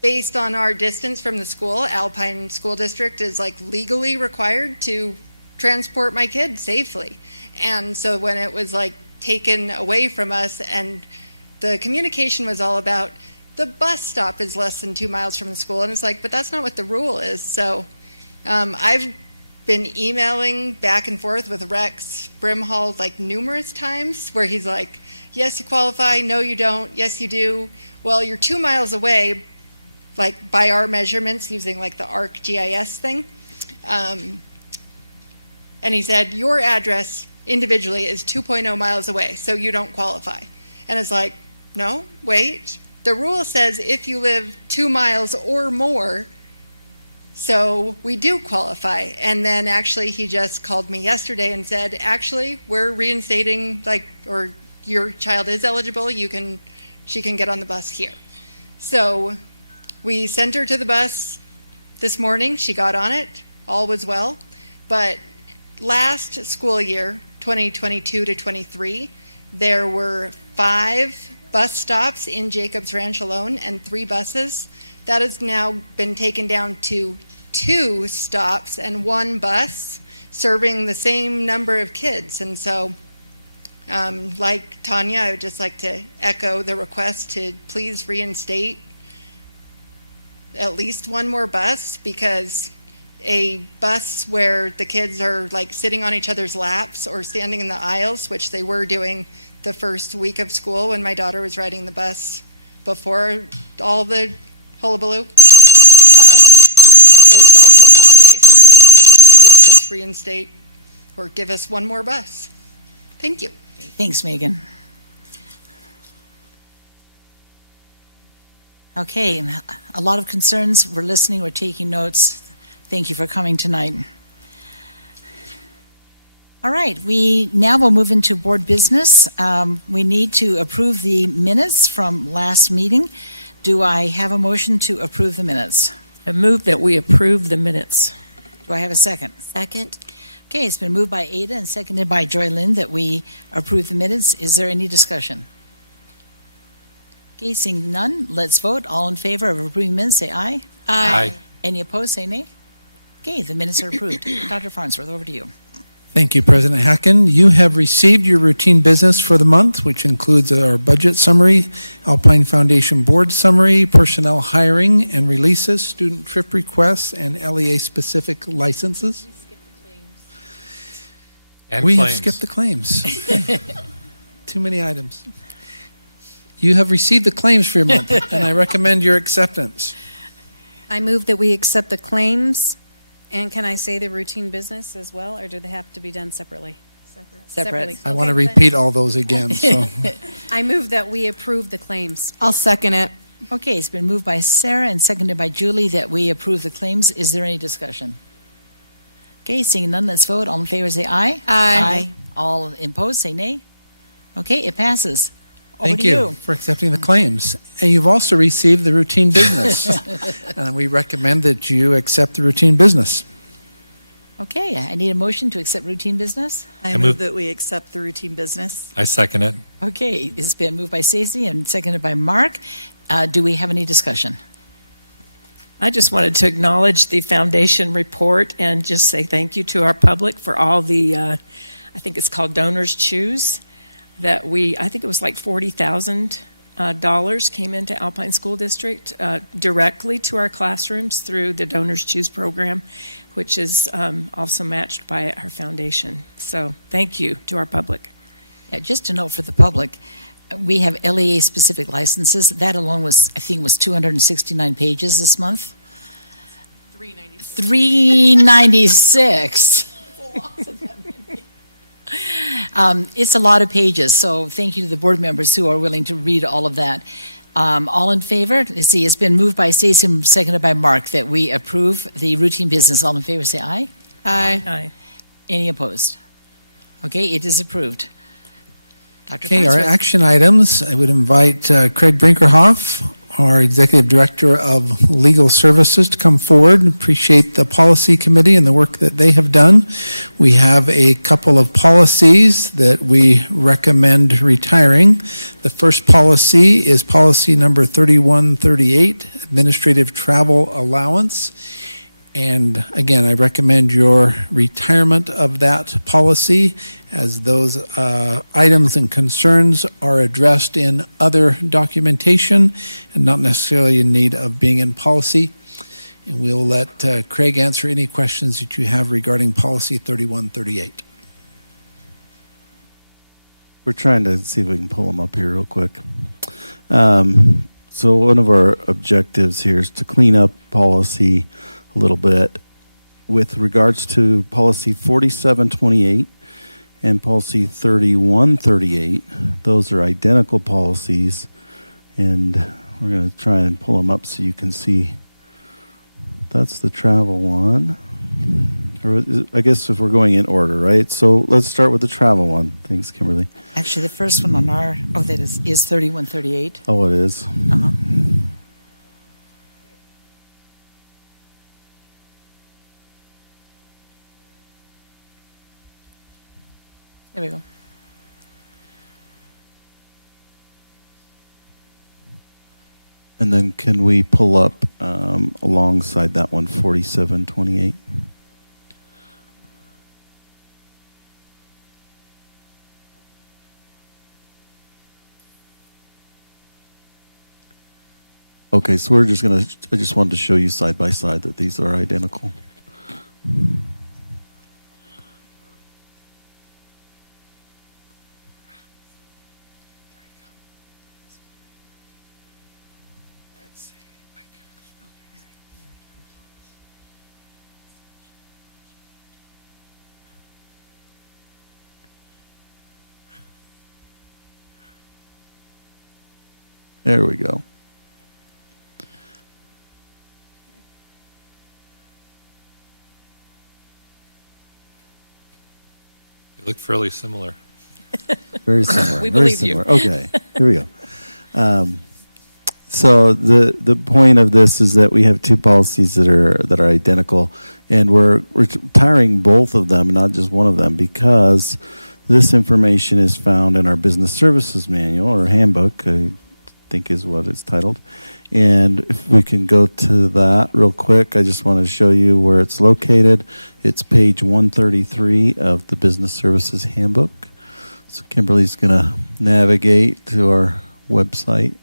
based on our distance from the school, Alpine School District is like legally required to transport my kids safely. And so when it was like taken away from us, and the communication was all about the bus stop is less than 2 miles from the school, and it's like, but that's not what the rule is. So I've been emailing back and forth with Rex Brimhall like numerous times where he's like, yes, you qualify, no, you don't, yes, you do. Well, you're 2 miles away, like by our measurements using like the ArcGIS thing. And he said, your address individually is 2.0 miles away, so you don't qualify. And it's like, no, wait. The rule says if you live 2 miles or more, so we do qualify. And then actually he just called me yesterday and said, actually, we're reinstating, like, or your child is eligible, she can get on the bus here. So we sent her to the bus this morning. She got on it. All was well. But last school year, 2022 to 23, there were 5 bus stops in Jacobs Ranch alone and 3 buses. That has now been taken down to 2 stops and 1 bus serving the same number of kids. And so, like Tanya, I would just like to echo the request to please reinstate at least 1 more bus, because a bus where the kids are like sitting on each other's laps or standing in the aisles, which they were doing the first week of school when my daughter was riding the bus before all the hullabaloo, is also not safe. So please just reinstate or give us 1 more bus. Thank you. Thanks, Megan. Okay, a lot of concerns. We're listening, we're taking notes. Thank you for coming tonight. All right, we now will move into board business. We need to approve the minutes from last meeting. Do I have a motion to approve the minutes? I move that we approve the minutes. Do I have a second? Second. Okay, it's been moved by Ada and seconded by Joy Lynn that we approve the minutes. Is there any discussion? Okay, seeing none, let's vote. All in favor of approving minutes, say aye. Aye. Any opposed, say nay. Okay, the minutes are approved. Dr. Farnsworth, over to you. Thank you, President Hacken. You have received your routine business for the month, which includes our budget summary, Alpine Foundation board summary, personnel hiring and releases, student trip requests, and LEA-specific licenses. And We claims. have skipped the claims. Too many items. You have received the claims for your month, and I recommend your acceptance. I move that we accept the claims, and can I say the routine business as well, or do they have to be done separately? Separately. I want to repeat all those again, so. I move that we approve the claims. I'll second it. Okay, it's been moved by Sarah and seconded by Julie that we approve the claims. Is there any discussion? Okay, seeing none, let's vote. All in favor, say aye. Aye. All opposed, say nay. Okay, it passes. Over Thank to you for accepting the claims. And you've also received the routine business. And we recommend that you accept the routine business. Okay, I need a motion to accept routine business. I move that we accept the routine business. I second it. Okay, it's been moved by Stacey and seconded by Mark. Do we have any discussion? I just wanted to acknowledge the foundation report and just say thank you to our public for all the, I think it's called Donors Choose, that I think it was like $40,000 came into Alpine School District directly to our classrooms through the Donors Choose program, which is also matched by our foundation. So thank you to our public. Yeah, just a note for the public, we have LEA-specific licenses. That alone was, I think, was 269 pages this month. 396. It's a lot of pages, so thank you to the board members who are willing to read all of that. All in favor? Let's see, it's been moved by Stacey and seconded by Mark that we approve the routine business. All in favor, say aye. Aye. Aye. Any opposed? Okay, it is approved. Dr. Okay, our Farnsworth. action items, I would invite Craig Brinkerhoff, our Executive Director of Legal Services, to come forward. Appreciate the Policy Committee and the work that they have done. We have a couple of policies that we recommend retiring. The first policy is policy number 3138, Administrative Travel Allowance. And again, I recommend your retirement of that policy, as those items and concerns are addressed in other documentation and not necessarily in need of being in policy. And we'll let Craig answer any questions that you have regarding policy 3138. We're trying to see if we can pull them up here real quick. So one of our objectives here is to clean up policy a little bit with regards to policy 4728 and policy 3138. Those are identical policies, and we're going to try and pull them up so you can see. That's the travel one. Or I guess if we're going in order, right? So let's start with the travel one. Thanks, Kimberly. Actually, the first one on our, that is 3138. Oh, it is? Uh-huh. There we go. And then can we pull up alongside that one, 4728? Okay, so we're just going to, I just wanted to show you side by side that these are identical. There we go. They look fairly similar. Very similar. We very believe you. similar. Okay, here we go. So the point of this is that we have two policies that are identical, and we're retiring both of them, not just one of them, because this information is found in our business services manual or handbook, I think is what it's titled. And if we can go to that real quick, I just want to show you where it's located. It's page 133 of the business services handbook. So Kimberly's going to navigate to our website.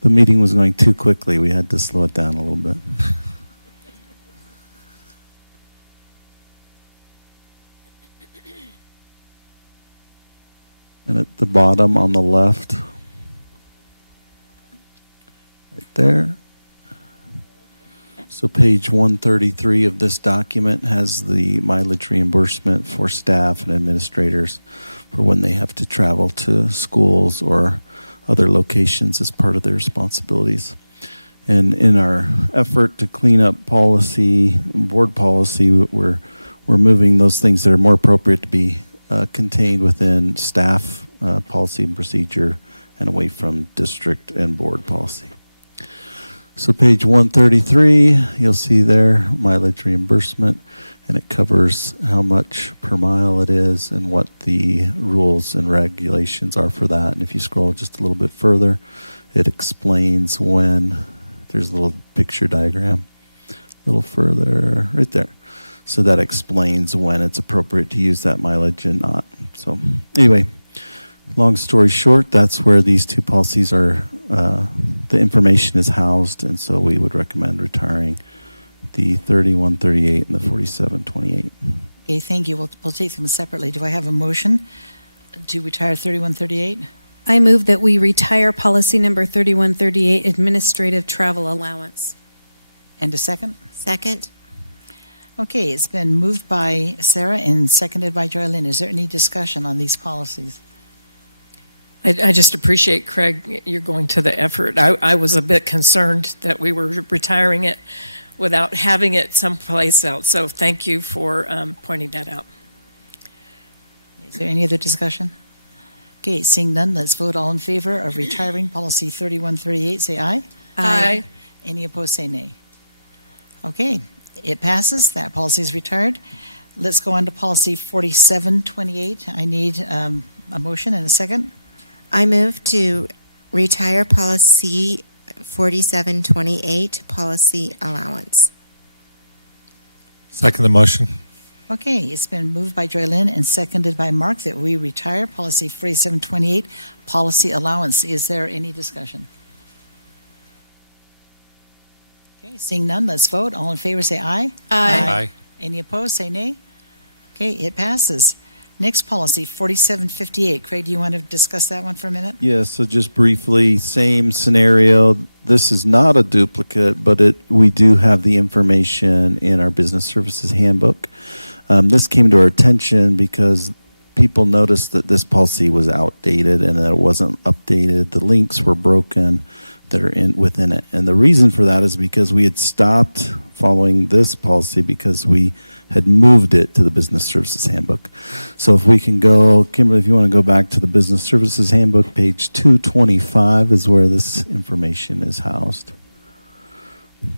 The meeting was going too quickly. We had to slow it down a little bit. And at the bottom on the left, right there. So page 133 of this document has the mileage reimbursement for staff and administrators for when they have to travel to schools or other locations as part of their responsibilities. And in our effort to clean up policy, board policy, we're moving those things that are more appropriate to be contained within staff policy and procedure and away from district and board policy. So page 133, you'll see there mileage reimbursement, and it covers how much per mile it is and what the rules and regulations are for that. And if you scroll just a little bit further, it explains when, there's a little picture diagram, a little further, right there. So that explains when it's appropriate to use that mileage and not. So anyway, long story short, that's where these two policies are, the information is housed, and so we would recommend retiring the 3138 and the 4728. Okay, thank you. We'll take them separately. Do I have a motion to retire 3138? I move that we retire policy number 3138, administrative travel allowance. And a second? Second. Okay, it's been moved by Sarah and seconded by Joylyn. Is there any discussion on these policies? I just appreciate, Craig, you're going to the effort. I was a bit concerned that we were retiring it without having it someplace else. So thank you for pointing that out. Is there any other discussion? Okay, seeing none, let's vote. All in favor of retiring policy 3138, say aye. Aye. Any opposed, say nay. Okay, it passes. That policy is retired. Let's go on to policy 4728. I need a motion and a second. I move to retire policy 4728, policy allowance. Second the motion. Okay, it's been moved by Joylyn and seconded by Mark that we retire policy 4728, policy allowance. Is there any discussion? Okay, seeing none, let's vote. All in favor, say aye. Aye. Any opposed, say nay. Okay, it passes. Next policy, 4758. Craig, do you want to discuss that one for a minute? Yeah, so just briefly, same scenario. This is not a duplicate, but we do have the information in our business services handbook. This came to our attention because people noticed that this policy was outdated and that it wasn't updated. The links were broken that are within it. And the reason for that is because we had stopped following this policy because we had moved it to the business services handbook. So if we can go, Kimberly, if you want to go back to the business services handbook, page 225 is where this information is housed.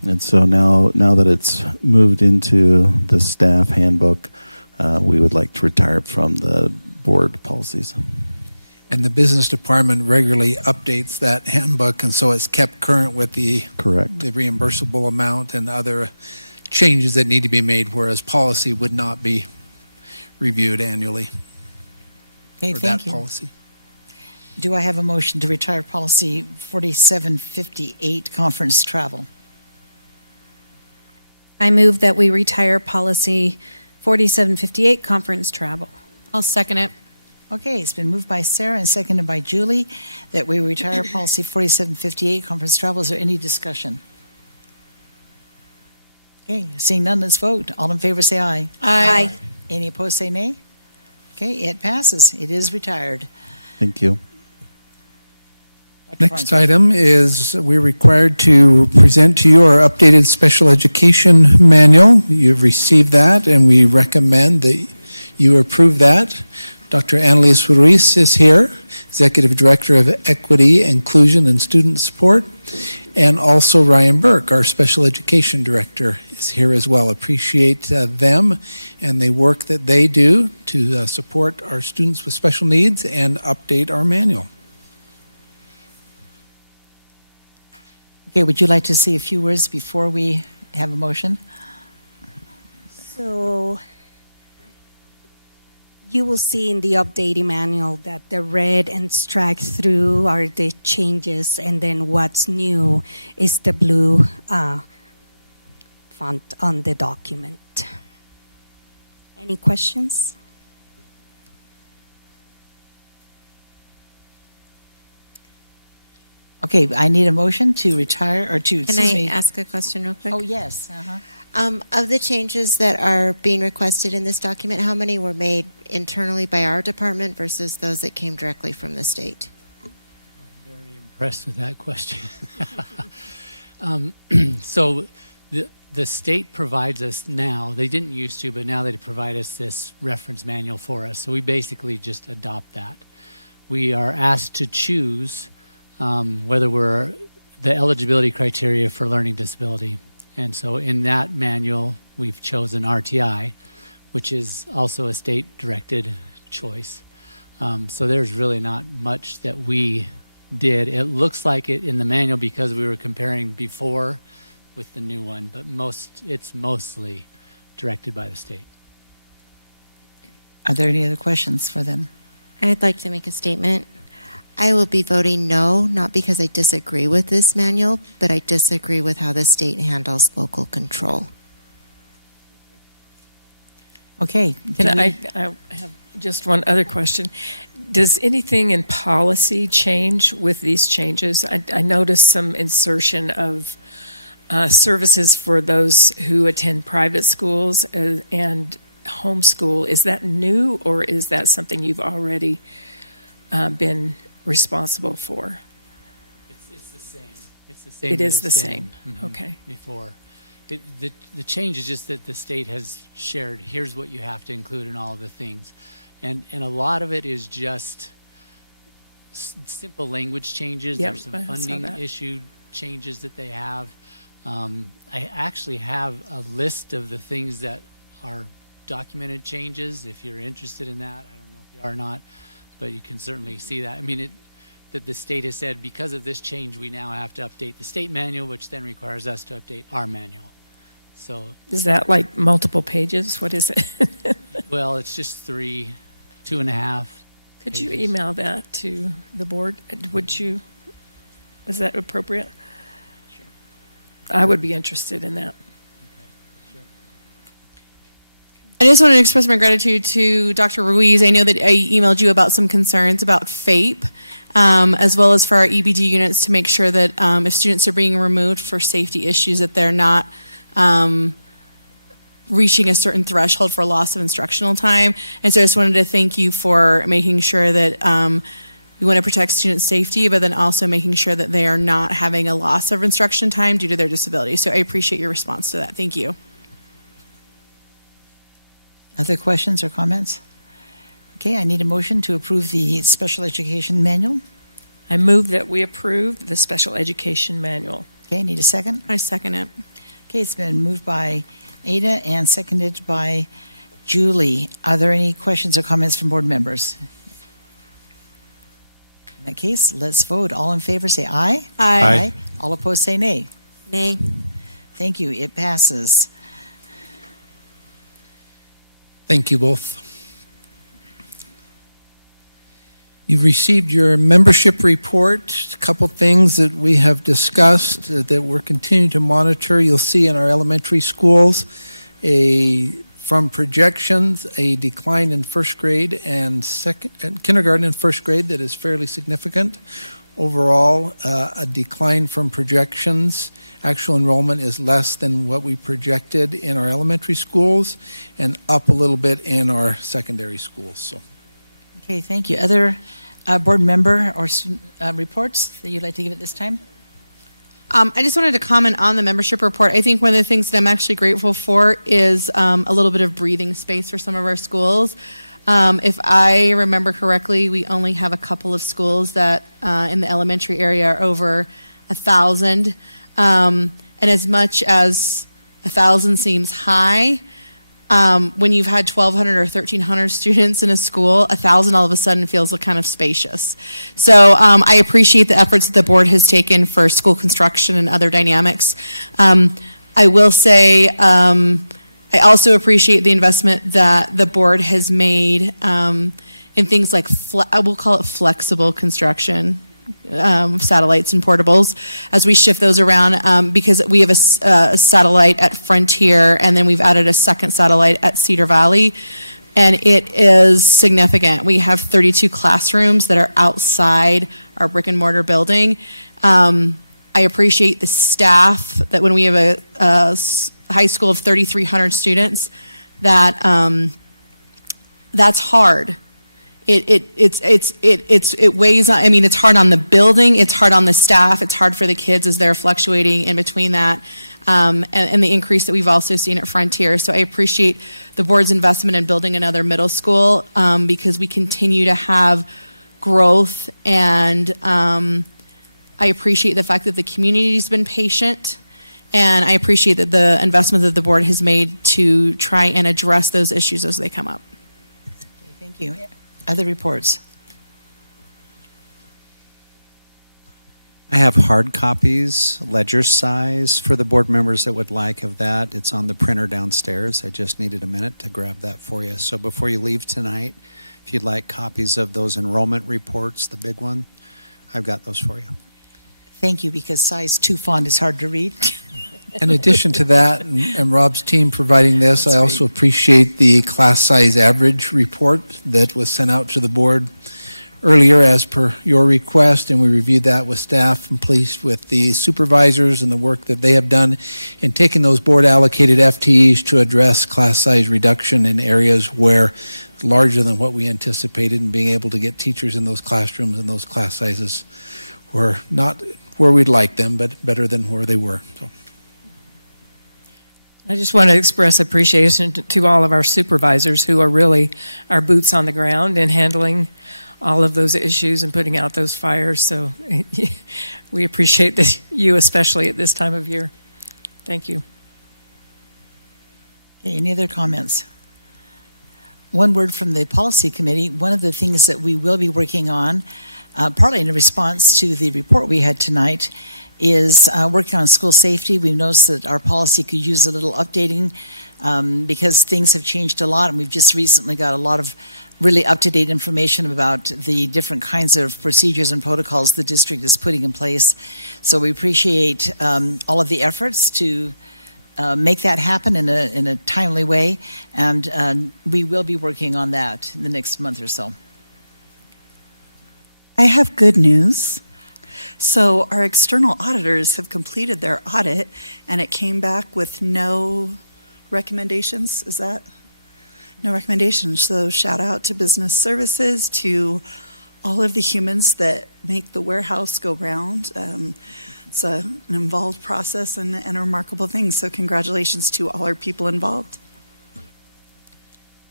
And so now that it's moved into the staff handbook, we would like to retire it from the board policies. And the business department regularly updates that handbook, and so it's kept current with the Correct. the reimbursable amount and other changes that need to be made, whereas policy would not be reviewed annually. Okay, for thank that you. policy. Do I have a motion to retire policy 4758, conference travel? I move that we retire policy 4758, conference travel. I'll second it. Okay, it's been moved by Sarah and seconded by Julie that we retire policy 4758, conference travel. Is there any discussion? Okay, seeing none, let's vote. All in favor say aye. Aye. Any opposed say nay. Okay, it passes. It is retired. Thank you. Next item is we're required to present to you our updated special education manual. You've received that, and we recommend that you approve that. Dr. Annalise Ruiz is here, Executive Director of Equity, Inclusion, and Student Support. And also Ryan Burke, our Special Education Director, is here as well. Appreciate them and the work that they do to support our students with special needs and update our manual. Okay, would you like to say a few words before we have a motion? So you will see in the updating manual that the red and strike through are the changes, and then what's new is the blue font on the document. Any questions? Okay, I need a motion to retire or to, Can excuse I me. ask a question real quick? Oh, yes. Uh-huh. Of the changes that are being requested in this document, how many were made internally by our department versus those that came directly from the state? Impressed with that question. So the state provides us now, they didn't used to, but now they provide us this reference manual for us. So we basically just adopt that. We are asked to choose whether we're the eligibility criteria for learning disability. And so in that manual, we've chosen RTI, which is also a state-directed choice. So there's really not much that we did. It looks like it in the manual because we were comparing before with the new one, but it's mostly directed by the state. Are there any other questions for them? I'd like to make a statement. I will be voting no, not because I disagree with this manual, but I disagree with how the state handles local control. Okay. I have just one other question. Does anything in policy change with these changes? I noticed some insertion of services for those who attend private schools and homeschool. Is that new, or is that something you've already been responsible for? It's the same. It's the same. It is the same. Mhm, Okay. Before. The change is just that the state has shared, here's what you have to include in all of the things. And a lot of it is just simple language changes. Yep, There's some I saw funding that. issue changes that they have. I actually have a list of the things that are documented changes. If you're interested in that, I don't know if you are or not, but you can certainly see that. I mean, that the state has said because of this change, we now have to update the state manual, which then requires us to update our manual. So Is that like multiple pages? What is it? well, it's just 2.5. Could you pages. email that to the board? Was that appropriate? Sure. I would be interested in that. I just wanted to express my gratitude to Dr. Ruiz. I know that I emailed you about some concerns about FAPE, as well as for our EBD units to make sure that if students are being removed for safety issues, that they're not reaching a certain threshold for loss of instructional time. And so I just wanted to thank you for making sure that we want to protect student safety, but then also making sure that they are not having a loss of instruction time due to their disability. So I appreciate your response to that. Thank you. Other questions or comments? Okay, I need a motion to approve the special education manual. I move that we approve the special education manual. Okay, need a second? I second it. Okay, it's been moved by Ada and seconded by Julie. Are there any questions or comments from board members? In that case, let's vote. All in favor say aye. Aye. All opposed say nay. Nay. Thank you. It passes. Thank you both. You've received your membership report, a couple things that we have discussed that we're continuing to monitor. You'll see in our elementary schools from projections, a decline in first grade and kindergarten and first grade that is fairly significant. Overall, a decline from projections. Actual enrollment is less than what we projected in our elementary schools and up a little bit in our secondary schools. So. Okay, thank you. Other board member or reports that you'd like to give at this time? I just wanted to comment on the membership report. I think one of the things that I'm actually grateful for is a little bit of breathing space for some of our schools. If I remember correctly, we only have a couple of schools that in the elementary area are over 1,000. And as much as 1,000 seems high, when you've had 1,200 or 1,300 students in a school, 1,000 all of a sudden feels kind of spacious. So I appreciate the efforts that the board has taken for school construction and other dynamics. I will say I also appreciate the investment that the board has made in things like, I will call it flexible construction. Satellites and portables as we shift those around because we have a satellite at Frontier and then we've added a second satellite at Cedar Valley and it is significant. We have 32 classrooms that are outside our brick and mortar building. I appreciate the staff that when we have a high school of 3,300 students that that's hard. It weighs on, I mean, it's hard on the building, it's hard on the staff, it's hard for the kids as they're fluctuating in between that, and the increase that we've also seen at Frontier. So I appreciate the board's investment in building another middle school because we continue to have growth, and I appreciate the fact that the community's been patient, and I appreciate that the investment that the board has made to try and address those issues as they come up. Thank you. Other reports? I have hard copies, ledger size for the board members that would like of that. It's on the printer downstairs. I just needed a minute to grab that for you. So before you leave tonight, if you'd like copies of those enrollment reports, the big one, I've got those for you. Thank you, because size 2 font is hard to read. In addition to that, and Rob's team providing this, I also appreciate the class size average report that was sent out to the board earlier as per your request, and we reviewed that with staff and pleased with the supervisors and the work that they have done in taking those board allocated FTEs to address class size reduction in areas where larger than what we anticipated, and being able to get teachers in those classrooms and those class sizes were not where we'd like them, but better than where they were. So. I just want to express appreciation to all of our supervisors who are really our boots on the ground in handling all of those issues and putting out those fires. So we appreciate you, especially at this time of year. Thank you. Okay, any other comments? One word from the policy committee. One of the things that we will be working on, partly in response to the report we had tonight, is working on school safety. We've noticed that our policy could use a little updating because things have changed a lot, and we've just recently got a lot of really up-to-date information about the different kinds of procedures and protocols the district is putting in place. So we appreciate all of the efforts to make that happen in a timely way, and we will be working on that in the next month or so. I have good news. So our external auditors have completed their audit, and it came back with no recommendations. Is that? No recommendations. So shout out to business services, to all of the humans that make the warehouse go round. It's an involved process and a remarkable thing. So congratulations to all our people involved.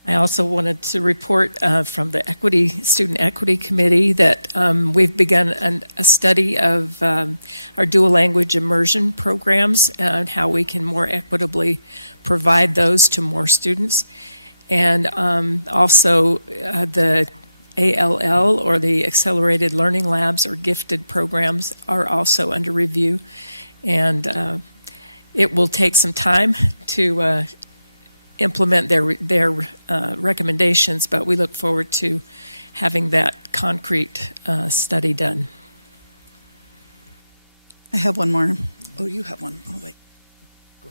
I also wanted to report from the Student Equity Committee that we've begun a study of our dual language immersion programs and how we can more equitably provide those to more students. And also the ALL, or the Accelerated Learning Labs, or gifted programs, are also under review. And it will take some time to implement their recommendations, but we look forward to having that concrete study done. I have one more. Oh, you have one. Oh, wait. Go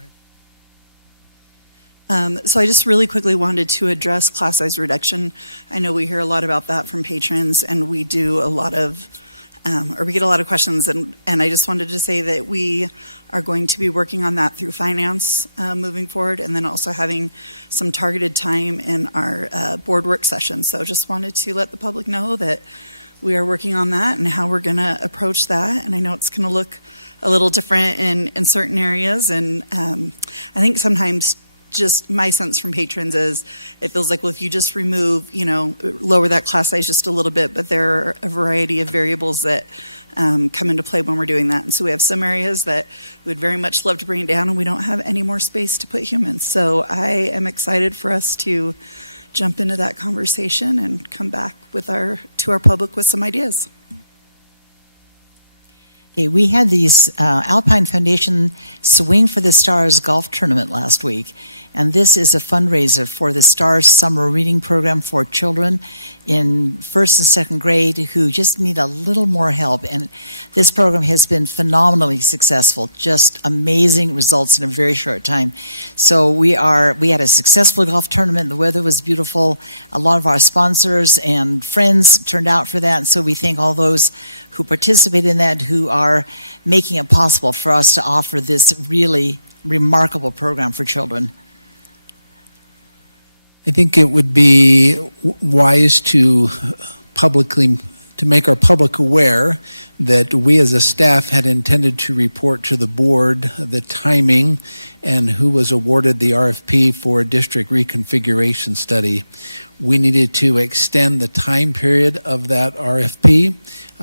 ahead. So I just really quickly wanted to address class size reduction. I know we hear a lot about that from patrons, and we do a lot of we get a lot of questions, and I just wanted to say that we are going to be working on that through finance moving forward, and then also having some targeted time in our board work session. So just wanted to let the public know that we are working on that and how we're going to approach that. And I know it's going to look a little different in certain areas, and I think sometimes just my sense from patrons is it feels like, well, if you just remove, lower that class size just a little bit, but there are a variety of variables that come into play when we're doing that. And so we have some areas that we would very much love to bring it down, and we don't have any more space to put humans. So I am excited for us to jump into that conversation and come back to our public with some ideas. Okay, we had these Alpine Foundation Swing for the Stars golf tournament last week, and this is a fundraiser for the Stars Summer Reading Program for children in first and second grade who just need a little more help. And this program has been phenomenally successful, just amazing results in a very short time. So we had a successful golf tournament. The weather was beautiful. A lot of our sponsors and friends turned out for that, and so we thank all those who participated in that, who are making it possible for us to offer this really remarkable program for children. I think it would be wise to make our public aware that we as a staff had intended to report to the board the timing and who was awarded the RFP for a district reconfiguration study. We needed to extend the time period of that RFP.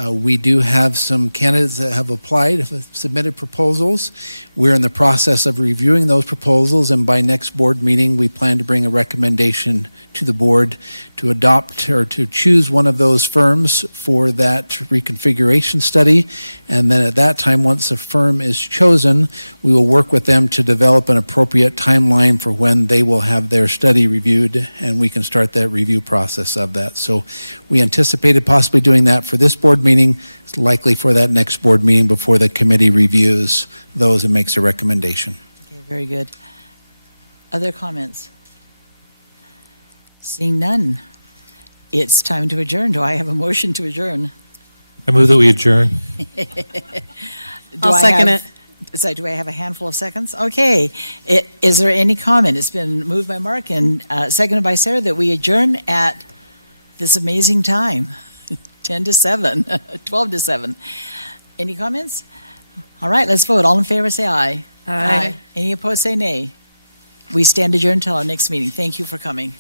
We do have some candidates that have applied, have submitted proposals. We're in the process of reviewing those proposals, and by next board meeting, we plan to bring a recommendation to the board to adopt or to choose one of those firms for that reconfiguration study. And then at that time, once a firm is chosen, we will work with them to develop an appropriate timeline for when they will have their study reviewed, and we can start that review process of that. So we anticipated possibly doing that for this board meeting. It's likely for that next board meeting before the committee reviews those and makes a recommendation. Okay, very good. Other comments? Seeing none, it's time to adjourn. Do I have a motion to adjourn? I move that we adjourn. I'll second it. Do I have a handful of seconds? Okay. Is there any comment? It's been moved by Mark and seconded by Sarah that we adjourn at this amazing time, 10 to 7, 12 to 7. Any comments? All right, let's vote. All in favor, say aye. Aye. Any opposed, say nay. We stand adjourned until our next meeting. Thank you for coming.